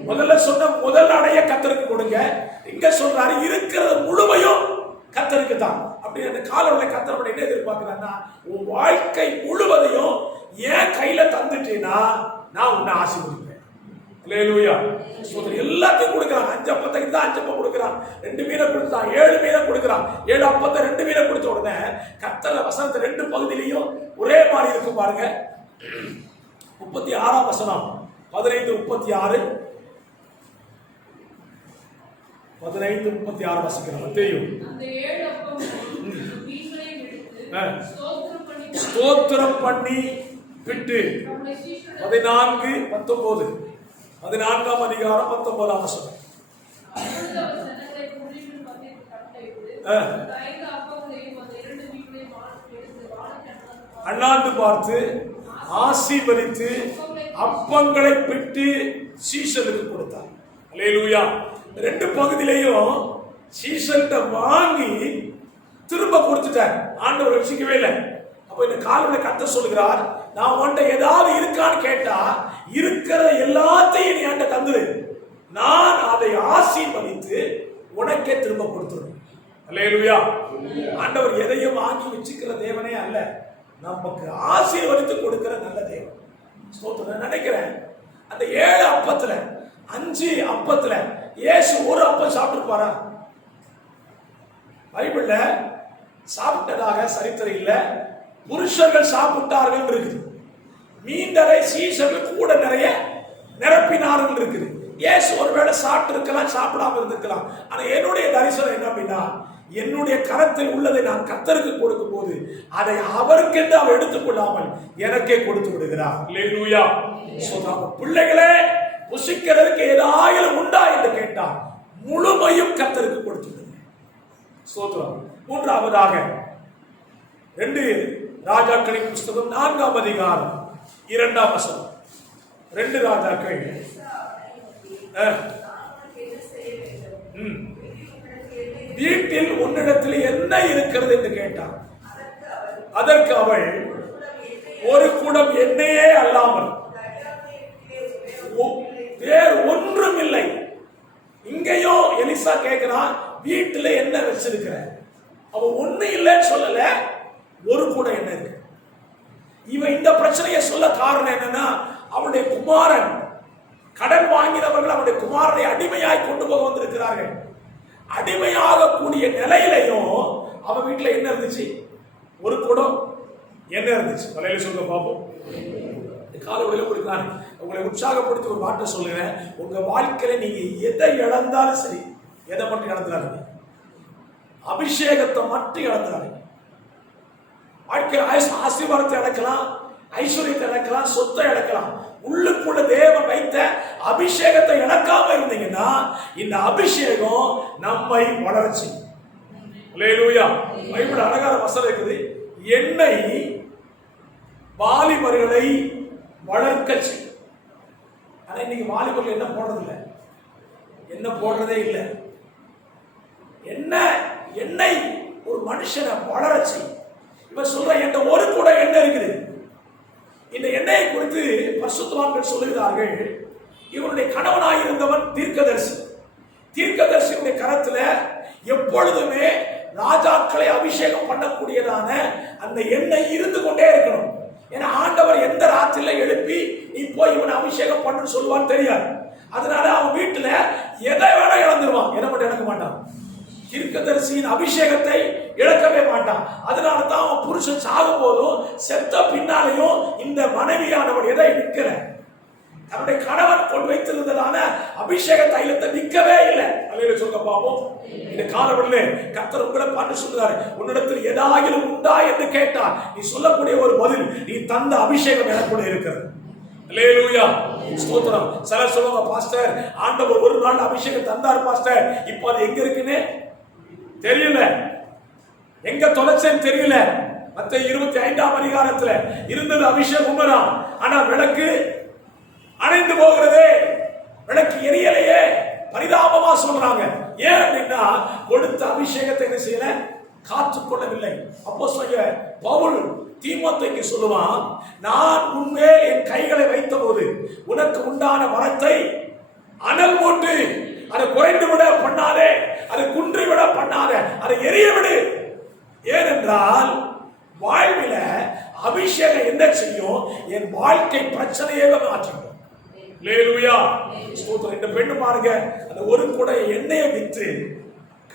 முதல்ல சொன்ன முதல் அடைய கர்த்தருக்கு கொடுங்க. இங்க சொல்றாரு, இருக்கிறது முழுமையும் கர்த்தருக்கு தான். அப்படி அந்த காலவளை கர்த்தர் என்ன எதிர்பார்க்கிறான்னா, உன் வாழ்க்கை முழுவதையும் ஏன் கையில தந்துட்டேன்னா நான் உன்னை ஆசீர்வதிப்பேன். அல்லேலூயா. எல்லாத்தையும் கொடுக்கிறான். 5 அப்பத்தை தான் 5 அப்பம் கொடுக்கிறான், 2 மீனை கொடுத்தான், 7 மீனை கொடுக்கிறான். 7 அப்பத்தை 2 மீனை கொடுத்த உடனே கர்த்தர் வசனத்தை 2 பகுதியிலையும் ஒரே மாதிரி இருக்கும் பாருங்க. 36ஆம் வசனம், 15, 36. 15:36 வாசிக்கிறோம். மத்தேயு அந்த 7 அப்பங்களையும் மீன்களையும் எடுத்து ஸ்தோத்திரம் பண்ணி பிட்டு. 14:19 14ஆம் அதிகாரம் 19ஆம் வசனம். அப்பொழுது அவர் ஜனங்களை புள்ளியின் மத்தியில் கட்டளையிட்டு அந்த 5 அப்பங்களையும் அந்த 2 மீன்களையும் எடுத்து வானத்தை அண்ணாந்து பார்த்து ஆசீர்வதித்து அப்பங்களை பிட்டு சீஷருக்கு கொடுத்தார். அல்லேலூயா. 2 பகுதியிலையும் சீஷர்கிட்ட வாங்கி திரும்ப கொடுத்துட்டார். ஆண்டவர் ரட்சிக்கவே இல்லை. அப்ப இந்த காலையில கர்த்தர் சொல்கிறார், நான் உன்கிட்ட ஏதாவது இருக்கான்னு கேட்டா இருக்கிற எல்லாத்தையும் நீ என்கிட்ட தந்துரு, நான் அதை ஆசீர்வதித்து உனக்கே திரும்ப கொடுத்துருவேன். அல்லேலூயா. ஆண்டவர் எதையும் வாங்கி வச்சுக்கிற தேவனே அல்ல, நமக்கு ஆசீர்வதித்து கொடுக்கிற நல்ல தேவன். ஸ்தோத்திரம். நினைக்கிறேன் அந்த 7 அப்பத்துல 5 அப்பத்துல இயேசு ஒரு அப்பம் சாப்பிட்டுருப்பாரா? பைபிள்ல சாப்பிட்டதாக சரித்திரம் இல்ல. புருஷர்கள் சாப்பிட்டார்கள் இருக்குது. மீண்டரை சீஷர்கள் கூட நிறைய நிரப்பினார்கள் இருக்குது. இயேசு ஒருவேளை சாப்பிட்டு இருக்கலாம், சாப்பிடாம இருந்திருக்கலாம். ஆனா என்னுடைய தரிசனம் என்ன அப்படின்னா, என்னுடைய கரத்தில் உள்ளதை நான் கர்த்தருக்கு கொடுக்கும் போது அதை அவருக்கென்று அவர் எடுத்துக்கொள்ளாமல் எனக்கே கொடுத்து விடுகிறார். அல்லேலூயா. பிள்ளைகளே, புசிக்கிறதுக்கு ஏதாவது உண்டா என்று கேட்டார், முழுமையும் கர்த்தருக்கு கொடுத்து விடுங்க. ஸ்தோத்திரம். மூன்றாவதாக 2 ராஜாக்களின் புஸ்தகம் 4ஆம் அதிகாரம் 2ஆம் வசனம். 2 ராஜாக்கள் வீட்டில் உன்னிடத்தில் என்ன இருக்கிறது என்று கேட்டார். அதற்கு அவள், ஒரு குடம் எண்ணெயே அல்லாமல் வேறு ஒன்றும் இல்லை. இங்கேயும் எலிசா கேட்கிறான், வீட்டுல என்ன வச்சிருக்கிற? அவ ஒண்ணு இல்லைன்னு சொல்லல, ஒரு குடம் எண்ணெய் இருக்கு. இவன் இந்த பிரச்சனையை சொல்ல காரணம் என்னன்னா, அவனுடைய குமாரன் கடன் வாங்கினவர்கள் அவருடைய குமாரனை அடிமையாய் கொண்டு போக வந்திருக்கிறார்கள். அடிமையாக கூடிய நிலையிலையும் அவன் வீட்டுல என்ன இருந்துச்சு? ஒரு குடம் என்ன இருந்துச்சு? தலையில சொல்ல பார்ப்போம். காலவழியில உங்களுக்கு நான் உங்களை உற்சாகப்படுத்தி ஒரு வார்த்தை சொல்லுறேன். உங்க வாழ்க்கையில நீங்க எதை இழந்தாலும் சரி, எதை மட்டும் இழந்துடாதீங்க, அபிஷேகத்தை மட்டும் இழந்துடாதீங்க. வாழ்க்கையில் ஆசீர்வாதத்தை இழக்கலாம், ஐஸ்வர்யத்தை இழக்கலாம், சொத்தை இழக்கலாம். உள்ளுக்குள்ள தேவன் வைத்த அபிஷேகத்தை இழக்காம இருந்தீங்கன்னா இந்த அபிஷேகம் நம்மை வளர்ச்சி. அல்லேலூயா. பைபிள் அழகான வசனம் இருக்குது, எண்ணெய் வாலிபர்களை வளர்க்க செய்யும். ஆனா இன்னைக்கு வாலிபர்கள் என்ன போடுறது இல்லை, என்ன போடுறதே இல்லை. எண்ணெய் ஒரு மனுஷனை வளர்ச்சி. இவன் சொல்ற என்ற ஒரு கூட எண்ணெய் இருக்குது. இந்த எண்ணெயை குறித்து பரிசுத்தவான்கள் சொல்லுகிறார்கள், இவனுடைய கணவனாயிருந்தவன் தீர்க்கதரிசி. தீர்க்கதரிசியுடைய கரத்துல எப்பொழுதுமே ராஜாக்களை அபிஷேகம் பண்ணக்கூடியதான அந்த எண்ணெய் இருந்து கொண்டே இருக்கணும். ஏன்னா ஆண்டவர் எந்த ராத்திரில எழுப்பி நீ போய் இவனை அபிஷேகம் பண்ணு சொல்லுவான்னு தெரியாது. அதனால அவன் வீட்டுல எதை வேணா இழந்துருவான், எதை மட்டும் இழக்க மாட்டான். தீர்க்கதரிசியின் அபிஷேகத்தை இழக்கவே மாட்டான். அதனால தான் அவன் புருஷன் சாகும் போதும் செத்த பின்னாலையும் இந்த மனைவியானவன் எதை நிற்கிற தன்னுடைய கணவன் கொண்டு வைத்திருந்ததான அபிஷேக தைலத்தை நிற்கவே இல்லை. அல்லேலூயா சொல்ல பாப்போம். இந்த காலவெளியிலே கர்த்தர் உங்களை பார்த்து சொல்றாரு, உன்னிடத்தில் ஏதாயிலும் உண்டா என்று கேட்டால் நீ சொல்லக்கூடிய ஒரு பதில், நீ தந்த அபிஷேகம் எனக்குள்ள இருக்கிறது. அல்லேலூயா. ஸ்தோத்திரம். சிலர் சொல்லுவாங்க, பாஸ்டர் ஆண்டவர் ஒரு நாள் அபிஷேகம் தந்தார் பாஸ்டர், இப்போ அது எங்க இருக்குன்னு தெரியல, எங்க தொலைச்சேன்னு தெரியல. மத்தேயு 25ஆம் அதிகாரத்துல இருந்தது அபிஷேகம் உண்மைதான், ஆனா விளக்கு அணைந்து போகிறதே, விளக்கு எரியலையே. பரிதாபமா சொல்றாங்க. ஏன் அப்படின்னா கொடுத்த அபிஷேகத்தை என்ன செய்யல, காத்துக்கொள்ளவில்லை. அப்போஸ்தலன் பவுல் தீமோத்தேயுக்கு சொல்லுவான், நான் உன்மேல் என் கைகளை வைத்த போது உனக்கு உண்டான வரத்தை அனல் மூட்டு, அதை குறைந்து விட பண்ணாதே, அதை குன்றி விட பண்ணாதே, அதை எரிய விடு. ஏனென்றால் வாழ்வில அபிஷேகம் என்ன செய்யும், என் வாழ்க்கை பிரச்சனையே மாற்றிடும். அல்லேலூயா. ஸ்தோத்திரம். இந்த பெண்ணு பாருங்க, அந்த ஒரு குடை எண்ணெயை வித்து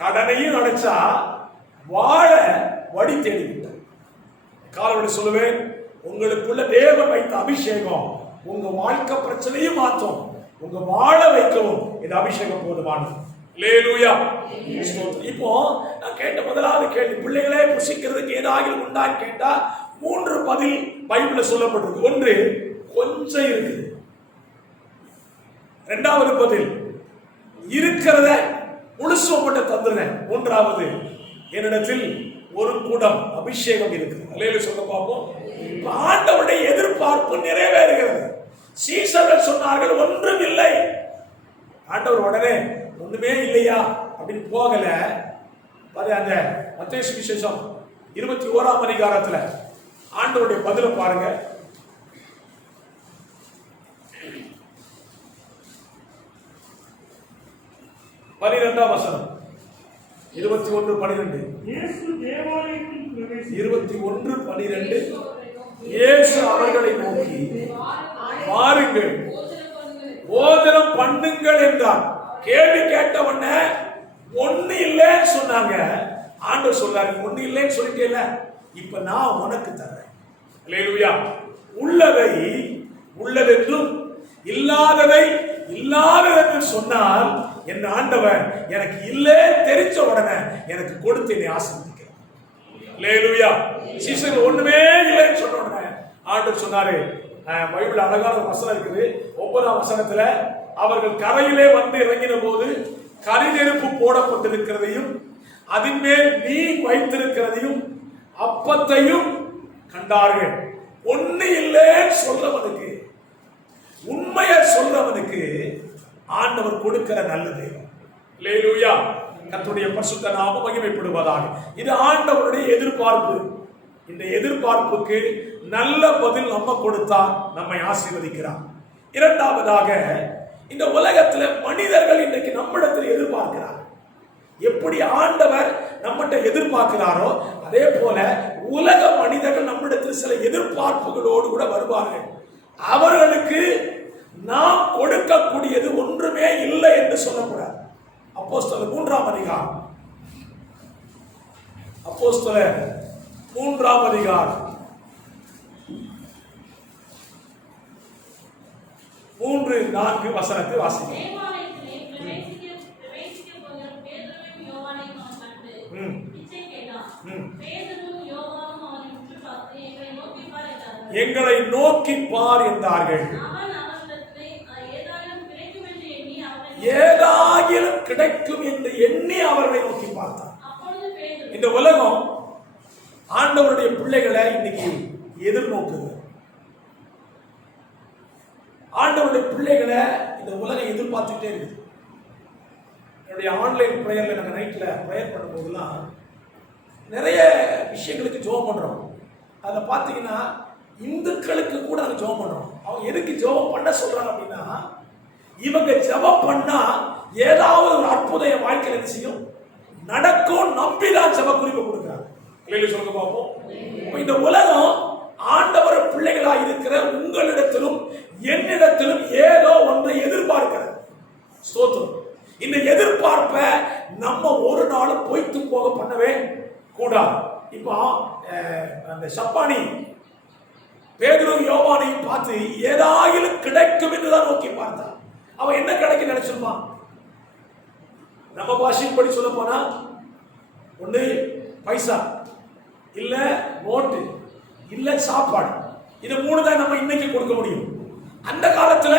கடனையும் அடைச்சா வாழ வழி தேடி விட்டார். காலவழி சொல்லுவேன், உங்களுக்குள்ள தேவன் வைத்த அபிஷேகம் உங்க வாழ்க்கை பிரச்சனையும் மாற்றும், உங்க வாழ வைக்கவும் இந்த அபிஷேகம் போதுமானது. அல்லேலூயா. இப்போ நான் கேட்ட முதலாவது கேள்வி, பிள்ளைகளே புசிக்கிறதுக்கு ஏதாவது உண்டான்னு கேட்டா 3 பதில் பைபிள்ல சொல்லப்பட்டிருக்கு. ஒன்று, கொஞ்சம் இருக்குது. இரண்டாவது பதில், இருக்கிறத முழுசு உங்கள்கிட்ட தந்துடுறேன். மூன்றாவது, என்னிடத்தில் ஒரு குடம் அபிஷேகம் இருக்குது. அல்லேலூயா சொல்ல பார்ப்போம். ஆண்டவருடைய எதிர்பார்ப்பு நிறைவேறுகிறது. சீசர்கள் சொன்னார்கள் ஒன்றும் இல்லை. ஆண்டவர் உடனே ஒண்ணுமே இல்லையா அப்படின்னு போகல. அந்த மத்தேயு சுவிசேஷம் 21ஆம் அதிகாரத்துல ஆண்டவருடைய பதில பாருங்க. 12ஆம் வசனம். 21:12. இயேசு தேவாலயத்தில் பிரவேசித்து 21:12. இயேசு அவர்களை நோக்கி, வாருங்கள் போஜனம் பண்ணுங்கள் என்றார். கேள்வி கேட்ட உடனே ஒண்ணு இல்லைன்னு சொன்னாங்க. ஆண்டவர் சொல்றாரு, ஒண்ணு இல்லைன்னு சொல்லிட்டேல, இப்ப நான் உனக்கு தரேன். அல்லேலூயா. உள்ளதை உள்ளதென்றும் இல்லாததை இல்லாததென்று சொன்னால் என் ஆண்டவர் எனக்கு இல்லே தெரிஞ்ச உடனே எனக்கு கொடுத்து என்னை ஆசீர்வதிக்கிறார். அல்லேலூயா. சீசர்கள் ஒண்ணுமே இல்லைன்னு சொன்ன உடனே ஆண்டவர் சொன்னாரு, பைபிள் அழகான ஒரு வசனம் இருக்குது. 9ஆம் வசனத்துல, அவர்கள் கரையிலே வந்து இறங்கின போது கரிநெருப்பு போடப்பட்டிருக்கிறதையும் அதன் மேல் மீன் வைத்திருக்கிறதையும் அப்பத்தையும் கண்டார்கள். ஒண்ணு இல்லைன்னு சொல்றவனுக்கு, உண்மையை சொல்றவனுக்கு ஆண்டவர் கொடுக்கிற நல்ல தெய்வம். அல்லேலூயா. கர்த்தருடைய பரிசுத்த நாமம் மகிமைப்படுவதாக. இது ஆண்டவருடைய எதிர்பார்ப்பு. இந்த எதிர்பார்ப்புக்கு நல்ல பதில் நம்ம கொடுத்தா நம்மை ஆசீர்வதிக்கிறார். இரண்டாவதாக, இந்த உலகத்துல மனிதர்கள் இன்றைக்கு நம்மிடத்தில் எதிர்பார்க்கிறார். எப்படி ஆண்டவர் நம்மகிட்ட எதிர்பார்க்கிறாரோ அதே போல உலக மனிதர்கள் நம்மிடத்தில் சில எதிர்பார்ப்புகளோடு கூட வருவார்கள். அவர்களுக்கு நாம் கொடுக்கக்கூடியது ஒன்றுமே இல்லை என்று சொல்லக்கூடாது. அப்போஸ்தலர் 3ஆம் அதிகாரம். அப்போஸ்தலர் 3ஆம் அதிகாரம் 3-4 வசனத்தை வாசிக்கிறேன். எங்களை நோக்கி பார் என்றார்கள். ஏதாயிலும் கிடைக்கும் என்று எண்ணி அவர்களை நோக்கி பார்த்தார். இந்த உலகம் ஆண்டவருடைய பிள்ளைகளை இன்னைக்கு எதிர்நோக்குது. ஆண்டவருடைய பிள்ளைகளை இந்த உலகம் எதிர்பார்த்துட்டே இருக்குது. என்னுடைய ஆன்லைன் ப்ரேயர்ல நாங்கள் நைட்ல ப்ரேயர் பண்ணும்போதெல்லாம் நிறைய விஷயங்களுக்கு ஜெபம் பண்றோம். அதில் பார்த்தீங்கன்னா இந்துக்களுக்கு கூட நாங்கள் ஜெபம் பண்றோம். அவங்க எதுக்கு ஜெபம் பண்ண சொல்றாங்க அப்படின்னா, இவங்க ஜெபம் பண்ணா ஏதாவது ஒரு அற்புதம் என் வாழ்க்கையில் என்ன செய்யும் நடக்கும் நம்பிதான் ஜெப குறிப்பு கொடுக்குறாங்க. இல்லைன்னு சொல்லுங்க பார்ப்போம். இந்த உலகம் ஆண்டவர் பிள்ளைகளா இருக்கிற உங்களிடத்திலும் என்னிடத்திலும் ஏதோ ஒன்றை எதிர்பார்க்கிறது. ஸ்தோத்திரம். இந்த எதிர்பார்ப்பை நம்ம ஒரு நாளும் பொய்த்து போக பண்ணவே கூடாது. இப்போ அந்த சப்பானி பேதுரு யோவானையும் பார்த்து ஏதாயிலும் கிடைக்கும் என்றுதான் நோக்கி பார்த்தான். அவன் என்ன கிடைக்கும் நினைச்சிருப்பான்? நம்ம பாஷைப்படி சொல்ல போனா ஒண்ணு பைசா, இல்ல நோட்டு, இல்ல சாப்பாடு. இது 3 தான் நம்ம இன்னைக்கு கொடுக்க முடியும். அந்த காலத்துல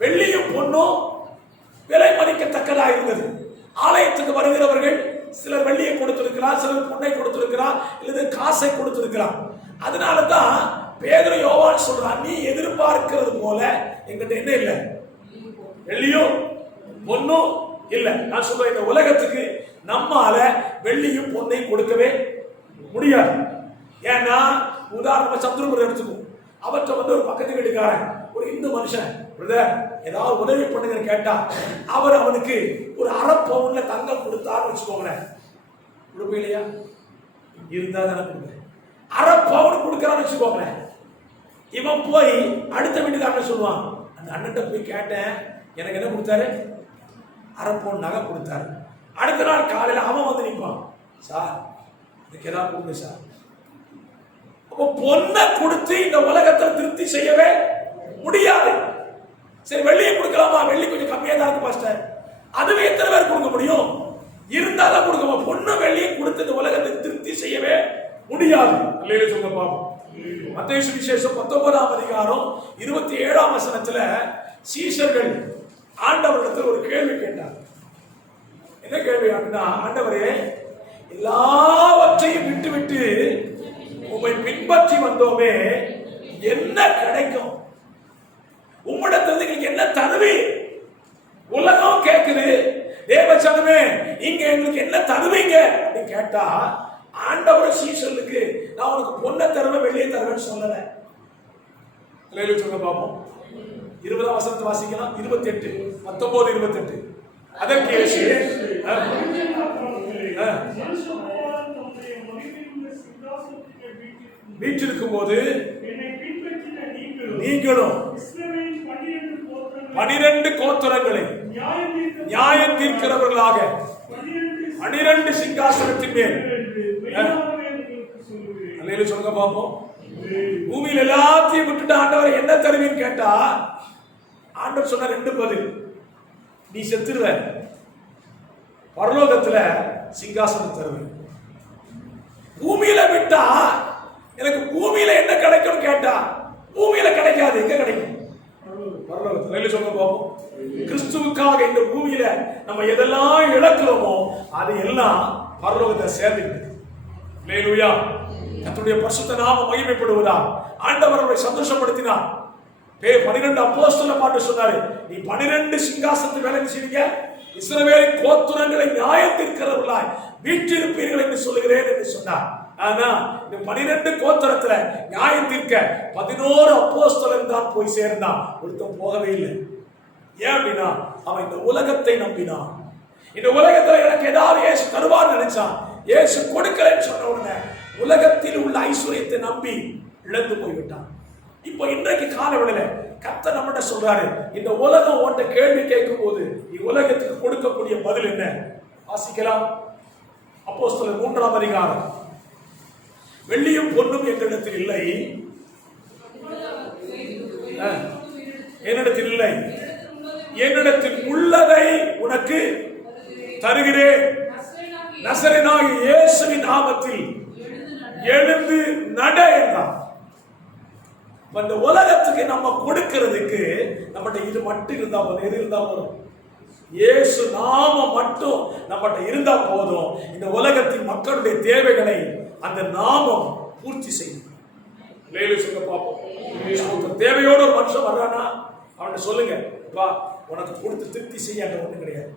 வெள்ளியும் பொன்னும் விலை மதிக்கத்தக்கதா இருந்தது. ஆலயத்துக்கு வருகிறவர்கள் சிலர் வெள்ளியை கொடுத்திருக்கிறார், சிலர் பொன்னை கொடுத்திருக்கிறார், இல்லது காசை கொடுத்திருக்கிறார். அதனாலதான் பேதுரு யோவான் சொல்றான், நீ எதிர்பார்க்கிறது போல எங்கிட்ட என்ன இல்லை, வெள்ளியும் பொன்னும் இல்லை. நான் சொல்றேன், இந்த உலகத்துக்கு நம்மால வெள்ளியும் பொன்னையும் கொடுக்கவே முடியாது. ஏன்னா உதாரணமா சத்ருபுரம் எடுத்துக்கும். அவற்றை வந்து ஒரு பக்கத்து வீட்டுக்காரன் ஒரு இந்து மனுஷன் ஏதாவது உதவி பண்ணுங்க கேட்டா அவர் அவனுக்கு ஒரு அரை பவுன்ல தங்கம் கொடுத்தான்னு வச்சுக்கோங்களேன். கொடுப்ப இல்லையா? இருந்தா தானே கொடுங்க. அரை பவுன் கொடுக்கறான்னு வச்சுக்கோங்களேன். இவன் போய் அடுத்த வீட்டுக்காரன் சொல்லுவான், அந்த அண்ணன் போய் கேட்டேன், எனக்கு என்ன கொடுத்தாரு? அரை பவுன் நகை கொடுத்தாரு. அடுத்த நாள் காலையில் அவன் வந்து நிற்பான், சார் இதுக்கு ஏதாவது கொடுங்க சார். அப்போ பொண்ணை கொடுத்து இந்த உலகத்தை திருப்தி செய்யவே முடியாது. சரி வெள்ளியை கொடுக்கலாமா? வெள்ளி கொஞ்சம் கம்மியா தான் இருக்கு பாஸ்டர். அதுவே எத்தனை பேர் கொடுக்க முடியும்? இருந்தாலும் கொடுக்க பொண்ணு வெள்ளியும் கொடுத்து இந்த உலகத்தை திருப்தி செய்யவே முடியாது. அல்லேலூயா சொல்லுங்க பாப்போம். மத்தேயு சுவிசேஷம் 19ஆம் அதிகாரம் 27ஆம் வசனத்துல சீஷர்கள் ஆண்டவரிடத்தில் ஒரு கேள்வி கேட்டார். என்ன கேள்வி அப்படின்னா, ஆண்டவரே எல்லாவற்றையும் விட்டு உம்மை பின்பற்றி வந்தோமே, என்ன கிடைக்கும்? உம்மிடத்திலிருந்து எங்களுக்கு என்ன தருவி? உலகம் கேட்குது, தேவச்சனமே நீங்க எங்களுக்கு என்ன தருவீங்க அப்படின்னு கேட்டா, ஆண்டவர் சீஷர்களுக்கு நான் உனக்கு பொண்ணை தருவேன் வெள்ளியை தருவேன்னு சொல்லல. சொல்ல பார்ப்போம். 20ஆம் வசனத்தை வாசிக்கலாம். 28 19 28. அதற்கு இயேசு வீற்றிருக்கும் போது நீங்களும் 12 கோத்திரங்களை நியாயம் தீர்க்கிறவர்களாக 12 சிங்காசனத்தின் மேல் சொல்லுங்க பாப்போம். பூமியில் எல்லாத்தையும் விட்டுட்டு ஆண்டவர் என்ன தருவீன்னு கேட்டா, ஆண்டவர் சொன்ன 2 பதில். நீ செத்துருவ, பரலோகத்துல சிங்காசனம் தருவேன். பூமியில விட்டா எனக்கு பூமியில என்ன கிடைக்கும் கேட்டா, பூமியில கிடைக்காது. எங்க கிடைக்கும்? பரலோகத்துல. சொல்லுங்க பாப்போம். கிறிஸ்துவுக்காக இந்த பூமியில நம்ம எதெல்லாம் இழக்கிறோமோ அது எல்லாம் பரலோகத்தை சேர்ந்துட்டு. அல்லேலூயா. கர்த்தருடைய பரிசுத்த நாமம் மகிமைப்படுவதா. ஆண்டவர் அவரை சந்தோஷப்படுத்தினார். 12 அப்போஸ்தலரை பார்த்து சொன்னாரு, நீ 12 சிங்காசனத்தை வேலை செய்வீங்க, இஸ்ரவேலின் கோத்திரங்களை நியாயம் தீர்க்கிறவர்களாய் வீற்றிருப்பீர்கள் என்று சொல்லுகிறேன் என்று சொன்னார். ஆனா இந்த 12 கோத்திரத்துல நியாயம் தீர்க்க 11 அப்போஸ்தலர் தான் போய் சேர்ந்தான். ஒருத்தன் போகவே இல்லை. ஏன் அப்படின்னா, அவன் இந்த உலகத்தை நம்பினான். இந்த உலகத்துல எனக்கு ஏதாவது இயேசு தருவார் நினைச்சான். இயேசு கொடுக்கலன்னு சொன்ன உடனே உலகத்தில் உள்ள ஐஸ்வர்யத்தை நம்பி இழந்து போய்விட்டான். இப்போ இன்றைக்கு காலவெளியில கர்த்தர் நம்மகிட்ட சொல்றாரு, இந்த உலகம் உன்கிட்ட கேள்வி கேட்கும் போது உலகத்துக்கு கொடுக்கக்கூடிய பதில் என்ன? வாசிக்கலாம். அப்போஸ்தலர் 3ஆம் அதிகாரம். வெள்ளியும் பொன்னும் எங்களிடத்தில் இல்லை, என்னிடத்தில் இல்லை, என்னிடத்தில் உள்ளதை உனக்கு தருகிறேன். நசரேயனாகிய இயேசுவின் நாமத்தில் எழுந்து நட என்றார். இந்த உலகத்துக்கு நம்ம கொடுக்கிறதுக்கு நம்மகிட்ட இது மட்டும் இருந்தா போதும். எது இருந்தா போதும்? இயேசு நாமம் மட்டும் நம்மகிட்ட இருந்தா போதும். இந்த உலகத்தின் மக்களுடைய தேவைகளை அந்த நாமம் பூர்த்தி செய்யும். தேவையோட ஒரு மனுஷன் வர்றானா அவன் சொல்லுங்க, உனக்கு கொடுத்து திருப்தி செய்ய ஒண்ணு கிடையாது.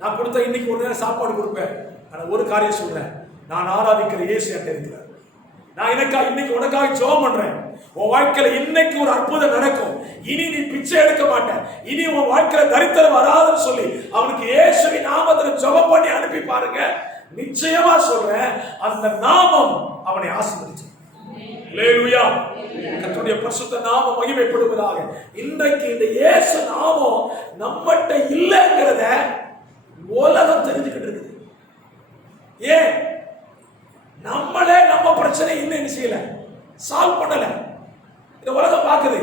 நான் கொடுத்த இன்னைக்கு ஒரு நேரம் சாப்பாடு கொடுப்பேன். ஆனா ஒரு காரியம் சொல்றேன், நான் ஆராதிக்கிற இயேசு என்கிட்ட இருக்கிறார். நான் இன்னைக்கு உனக்காக ஜெபம் பண்றேன். உன் வாழ்க்கையில இன்னைக்கு ஒரு அற்புதம் நடக்கும். இனி நீ பிச்சை எடுக்க மாட்ட, இனி உன் வாழ்க்கையில தரித்திரம் வராதுன்னு சொல்லி அவனுக்கு இயேசுவின் நாமத்துல ஜெபம் பண்ணி அனுப்பி பாருங்க. நிச்சயமா சொல்றேன், அந்த நாமம் அவனை ஆசீர்வதிச்சு. அல்லேலூயா. கர்த்தருடைய பரிசுத்த நாமம் மகிமைப்படுவதாக. இன்றைக்கு இந்த இயேசு நாமம் நம்மகிட்ட இல்லைங்கிறத உலகம் தெரிஞ்சுக்கிட்டு இருக்குது. ஏன்? நம்மளே நம்ம பிரச்சனை இன்னும் செய்யல, சால்வ் பண்ணல. இந்த உலகம் பாக்குது,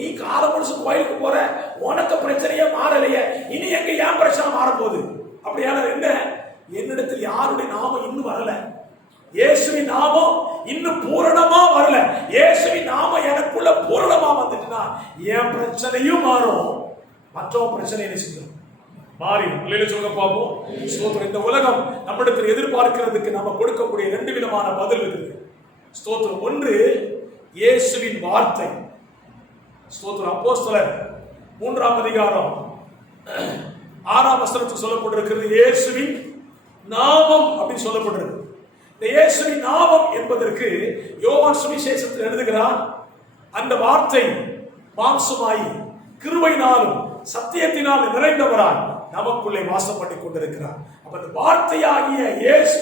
நீ கால முடிச்சு கோயிலுக்கு போற, உனக்கு பிரச்சனையே மாறலையே, இனி எங்க ஏன் பிரச்சனை மாறப்போகுது? அப்படியான என்ன? என்னிடத்தில் யாருடைய நாமம் இன்னும் வரல, இயேசுவின் நாமம் இன்னும் பூரணமா வரல. இயேசுவின் நாமம் எனக்குள்ள பூரணமா வந்துட்டுனா என் பிரச்சனையும் மாறும், மற்றவங்க பிரச்சனை என்ன செய்யும்? மாறி. சொல்லுங்க பாப்போம். ஸ்தோத்திரம். இந்த உலகம் நம்மிடத்தில் எதிர்பார்க்கிறதுக்கு நம்ம கொடுக்கக்கூடிய 2 விதமான பதில் இருக்குது. ஸ்தோத்திரம். ஒன்று இயேசுவின் வார்த்தை. ஸ்தோத்திரம். அப்போஸ்தலர் 3ஆம் அதிகாரம் 6ஆம் வசனத்தில் சொல்லப்பட்டிருக்கிறது இயேசுவின் நாமம் அப்படின்னு சொல்லப்பட்டிருக்கு. இந்த இயேசுவின் நாமம் என்பதற்கு யோவான் சுவிசேஷத்தில் எழுதுகிறான், அந்த வார்த்தை மாம்சமாயி கிருபையினாலும் சத்தியத்தினால் நிறைந்தவராய் நமக்குள்ளே வாசம் பண்ணி கொண்டிருக்கிறார். அப்ப அந்த வார்த்தையாகிய இயேசு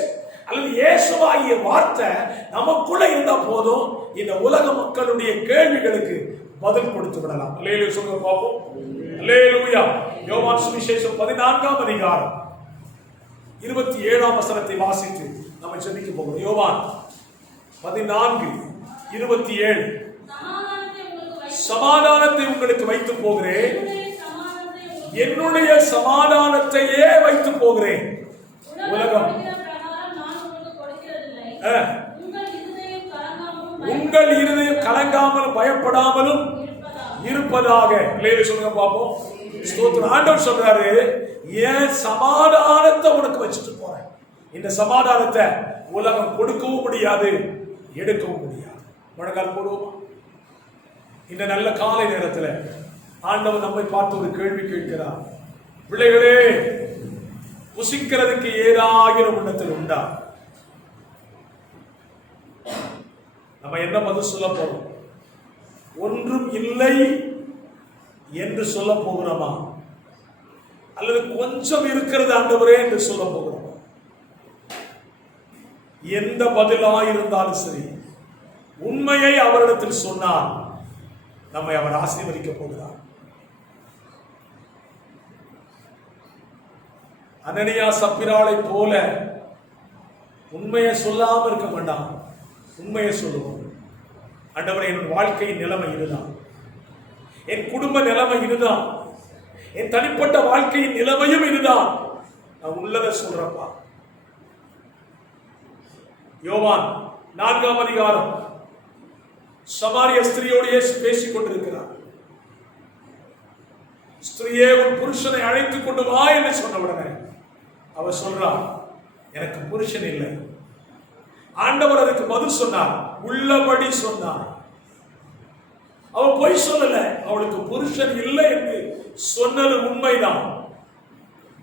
அல்லது இயேசுவாகிய வார்த்தை நமக்குள்ள இருந்தா போதும், இந்த உலக மக்களுடைய கேள்விகளுக்கு பதில் கொடுத்து விடலாம். அல்லேலூயா சொல்லுங்க பாப்போம். அல்லேலூயா. யோவான் சுவிசேஷம் 14ஆம் அதிகாரம் 27ஆம் வசனத்தை வாசித்து நம்ம ஜெபிக்க போகிறோம். யோவான் 14:27. சமாதானத்தை உங்களுக்கு வைத்து போகிறேன், என்னுடைய சமாதானத்தையே வைத்து போகிறேன். உலகம் உங்கள் இருதயம் கலங்காமலும் பயப்படாமலும் இருப்பதாக. சொல்லுங்க பாப்போம். ஸ்தோத்திரம். ஆண்டவர் சொல்றாரு, என் சமாதானத்தை உனக்கு வச்சுட்டு போறேன். இந்த சமாதானத்தை உலகம் கொடுக்கவும் முடியாது, எடுக்கவும் முடியாது. முழங்கால் போடுவோமா? இந்த நல்ல காலை நேரத்தில் ஆண்டவர் நம்மை பார்த்து ஒரு கேள்வி கேட்கிறார். பிள்ளைகளே, புசிக்கிறதுக்கு ஏதாயிரம் உள்ளத்தில் உண்டா? நம்ம என்ன பதில் சொல்ல போறோம்? ஒன்றும் இல்லை என்று சொல்ல போகிறோமா, அல்லது கொஞ்சம் இருக்கிறது ஆண்டவரே என்று சொல்ல போகிறோமா? எந்த பதிலாயிருந்தாலும் சரி, உண்மையை அவரிடத்தில் சொன்னால் நம்மை அவர் ஆசீர்வதிக்க போகிறார். அனனியா சப்பிராளை போல உண்மையை சொல்லாம இருக்க வேண்டாம், உண்மையை சொல்லுவோம். ஆண்டவரே, என் வாழ்க்கையின் நிலைமை இதுதான், என் குடும்ப நிலைமை இதுதான், என் தனிப்பட்ட வாழ்க்கையின் நிலைமையும் இதுதான், நான் உள்ளதை சொல்றப்பா. யோவான் 4ஆம் அதிகாரம் சமாரிய ஸ்திரியோடு இயேசு பேசிக் கொண்டிருக்கிறார். ஸ்திரியே, உன் புருஷனை அழைத்துக் கொண்டு வா என்று சொன்ன உடனே அவர் சொல்றார், எனக்கு புருஷன் இல்லை. ஆண்டவர் அதுக்கு பதில் சொன்னார், உள்ளபடி சொன்னார். அவள் பொய் சொல்லல, அவளுக்கு புருஷன் இல்லை என்று சொன்னது உண்மைதான்.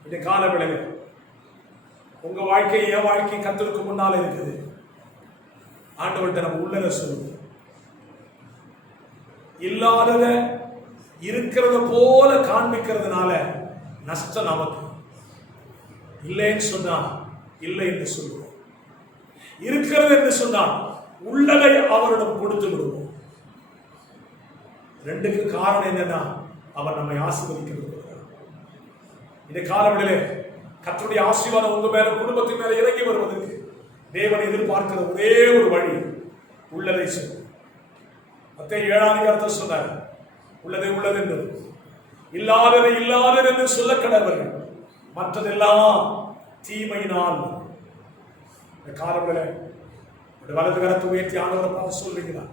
இந்த கால விளைவு உங்க வாழ்க்கை என் வாழ்க்கை கர்த்தருக்கு முன்னால இருக்குது. ஆண்டவர்கிட்ட நம்ம உள்ளத சொல்லுவோம். இல்லாதத இருக்கிறத போல காண்பிக்கிறதுனால நஷ்டம் நமக்கு. இல்லைன்னு சொன்னா இல்லை என்று சொல்லுவோம். இருக்கிறது என்று சொன்னால் உள்ளதை அவரிடம் கொடுத்து விடுவோம். ரெண்டுக்கு காரணம் என்னன்னா, அவர் நம்மை ஆசீர்வதிக்க விரும்புகிறார். இந்த காலவெளியிலே கர்த்தருடைய ஆசீர்வாதம் உங்க மேல, குடும்பத்தின் மேல இறங்கி வருவதற்கு தேவன் எதிர்பார்க்கிற ஒரே ஒரு வழி உள்ளதை சொல்லும். மத்தேயு 7ஆம் அதிகாரத்தை சொன்னார், உள்ளதை உள்ளது என்று, இல்லாததை இல்லாதது என்று சொல்ல கடவர்கள், மற்றதெல்லாம் தீமையினால். இந்த காலவெளியில வலது கரத்தை உயர்த்தி ஆண்டவரை பார்த்து சொல்றீங்களா,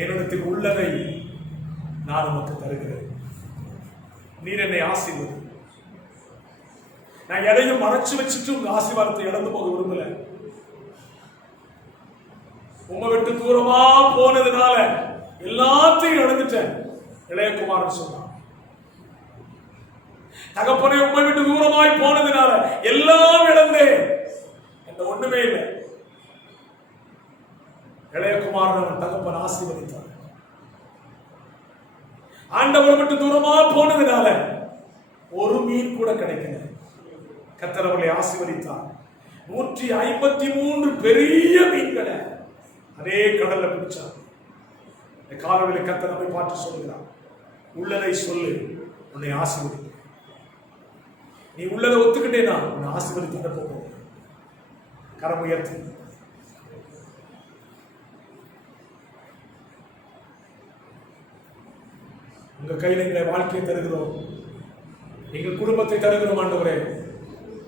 என்னிடத்தில் உள்ளதை நான் உனக்கு தருகிறேன், நீர் என்னை ஆசீர்வதி. நான் எதையும் மறைச்சு வச்சுட்டு உங்க ஆசீர்வாதத்தை இழந்து போக விரும்பல. உங்க விட்டு தூரமா போனதுனால எல்லாத்தையும் இழந்துட்டேன். இளையகுமாரன் சொன்னான், தகப்பனே, உண்மை விட்டு தூரமாய் போனதுனால எல்லாம் இழந்தேன், என்ற ஒண்ணுமே இல்லை. இளையகுமாரன் தகப்பன் ஆசீர்வதித்தார். ஆண்டவர் விட்டு தூரமா போனதுனால ஒரு மீன் கூட கிடைக்கல. கர்த்தர் அவர்களை ஆசீர்வதித்தார். 153 பெரிய மீன்களை அதே கடல்ல பிடிச்சார். இந்த காலவெளியில் கர்த்தர் நம்மை பார்த்து சொல்லுகிறார், உள்ளதை சொல்லு, உன்னை ஆசீர்வதிக்க. நீ உள்ளதை ஒத்துக்கிட்டேனா உன்னை ஆசீர்வதித்து போகும். கரம் உயர்த்தி உங்க கையில எங்களை வாழ்க்கையை தருகிறோம், எங்கள் குடும்பத்தை தருகிறோம். ஆண்டவரே,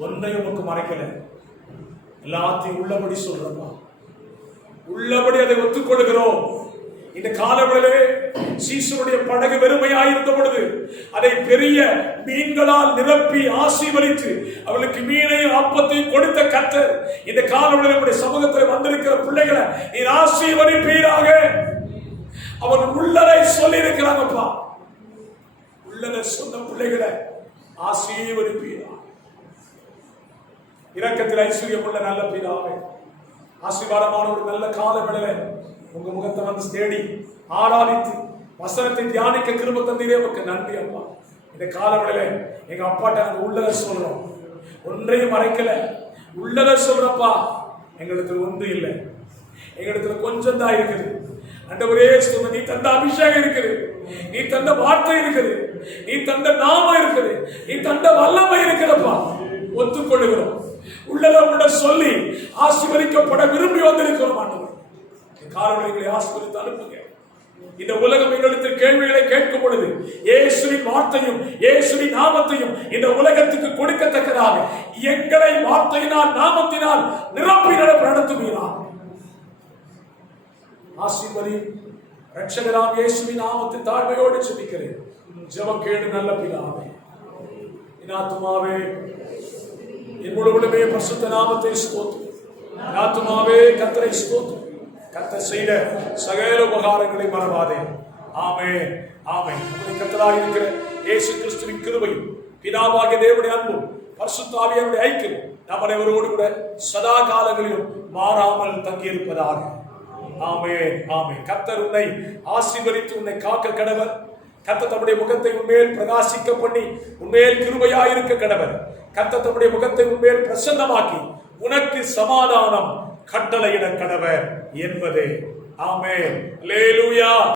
ஒன்றையும் உனக்கு மறைக்கல, எல்லாத்தையும் உள்ளபடி சொல்றோம், உள்ளபடி அதை ஒத்துக்கொள்கிறோம். இந்த காலவெளியிலே சீசருடைய படகு வெறுமையாயிருந்த பொழுது அதை பெரிய மீன்களால் நிரப்பி ஆசீர்வதித்து அவளுக்கு மீனையும் அப்பத்தையும் கொடுத்த கர்த்தர் இந்த காலவெளியிலே நம்முடைய சமூகத்தில் வந்திருக்கிற பிள்ளைகளை நீர் ஆசீர்வதிப்பீராக. அவர் உள்ளதை சொல்லி இருக்கிறாங்கப்பா, உள்ளதை சொன்ன பிள்ளைகளை ஆசீர்வதிப்பீரா. இரக்கத்தில் ஐஸ்வர்யம் உள்ள நல்ல பிதாவே, ஆசீர்வாதமான ஒரு நல்ல காலவெளியிலே உங்க முகத்தை வந்து தேடி ஆராதித்து வசனத்தை தியானிக்க கிருபை தந்தீரே, உமக்கு நன்றி அப்பா. இந்த காலவெளியில எங்க அப்பாட்ட நாங்க உள்ளதை சொல்றோம், ஒன்றையும் மறைக்கல, உள்ளதை சொல்றப்பா. எங்களுக்கு ஒன்று இல்லை, எங்களுக்கு கொஞ்சம் தான் இருக்குது. ஆண்டவரே, நீ தந்த அபிஷேகம் இருக்குது, நீ தந்த வார்த்தை இருக்குது, நீ தந்த நாமம் இருக்குது, நீ தந்த வல்லமை இருக்கிறப்பா. ஒத்துக்கொள்ளுகிறோம், உள்ளதை உள்ள சொல்லி ஆசீர்வதிக்கப்பட விரும்பி வந்திருக்கிறோம். ஆண்டவர், காலவெளிகளை ஆசீர்வதித்து அனுப்புங்க. இந்த உலகம் எங்களிடத்தில் கேள்விகளை கேட்கும் பொழுது இயேசுவின் வார்த்தையும் இயேசுவின் நாமத்தையும் இந்த உலகத்துக்கு கொடுக்கத்தக்கதாக எங்களை வார்த்தையினால் நாமத்தினால் நிரப்பி நடத்துவீராக. ஆசீர்வதி ரட்சகராம் இயேசுவின் நாமத்தில் தாழ்மையோடு ஜெபிக்கிறேன். ஜெபம் கேளு நல்ல பிதாவே. என் ஆத்துமாவே என் முழுவதுமே பரிசுத்த நாமத்தை ஸ்தோத்திரம். என் ஆத்துமாவே கர்த்தரை ஸ்தோத்திரம். கர்த்தர் செய்த சகல உபகாரங்களை மறவாதே. ஆமென் ஆமென். நம்முடைய கர்த்தராக இருக்கிற இயேசு கிறிஸ்துவின் கிருபையும் பிதாவாகிய தேவனுடைய அன்பும் பரிசுத்த ஆவியானவருடைய ஐக்கியம் நம் அனைவரோடு கூட சதா காலங்களிலும் மாறாமல் தங்கியிருப்பதாக. ஆமென் ஆமென். கர்த்தர் உன்னை ஆசீர்வதித்து உன்னை காக்க கடவர். கர்த்தர் தம்முடைய முகத்தை உன்மேல் பிரகாசிக்க பண்ணி உன்மேல் கிருபையாயிருக்க கடவர். கர்த்தர் தம்முடைய முகத்தை உன்மேல் பிரசன்னமாக்கி உனக்கு சமாதானம் கட்டளையிட கடவர் என்பதே. ஆமென். அல்லேலூயா.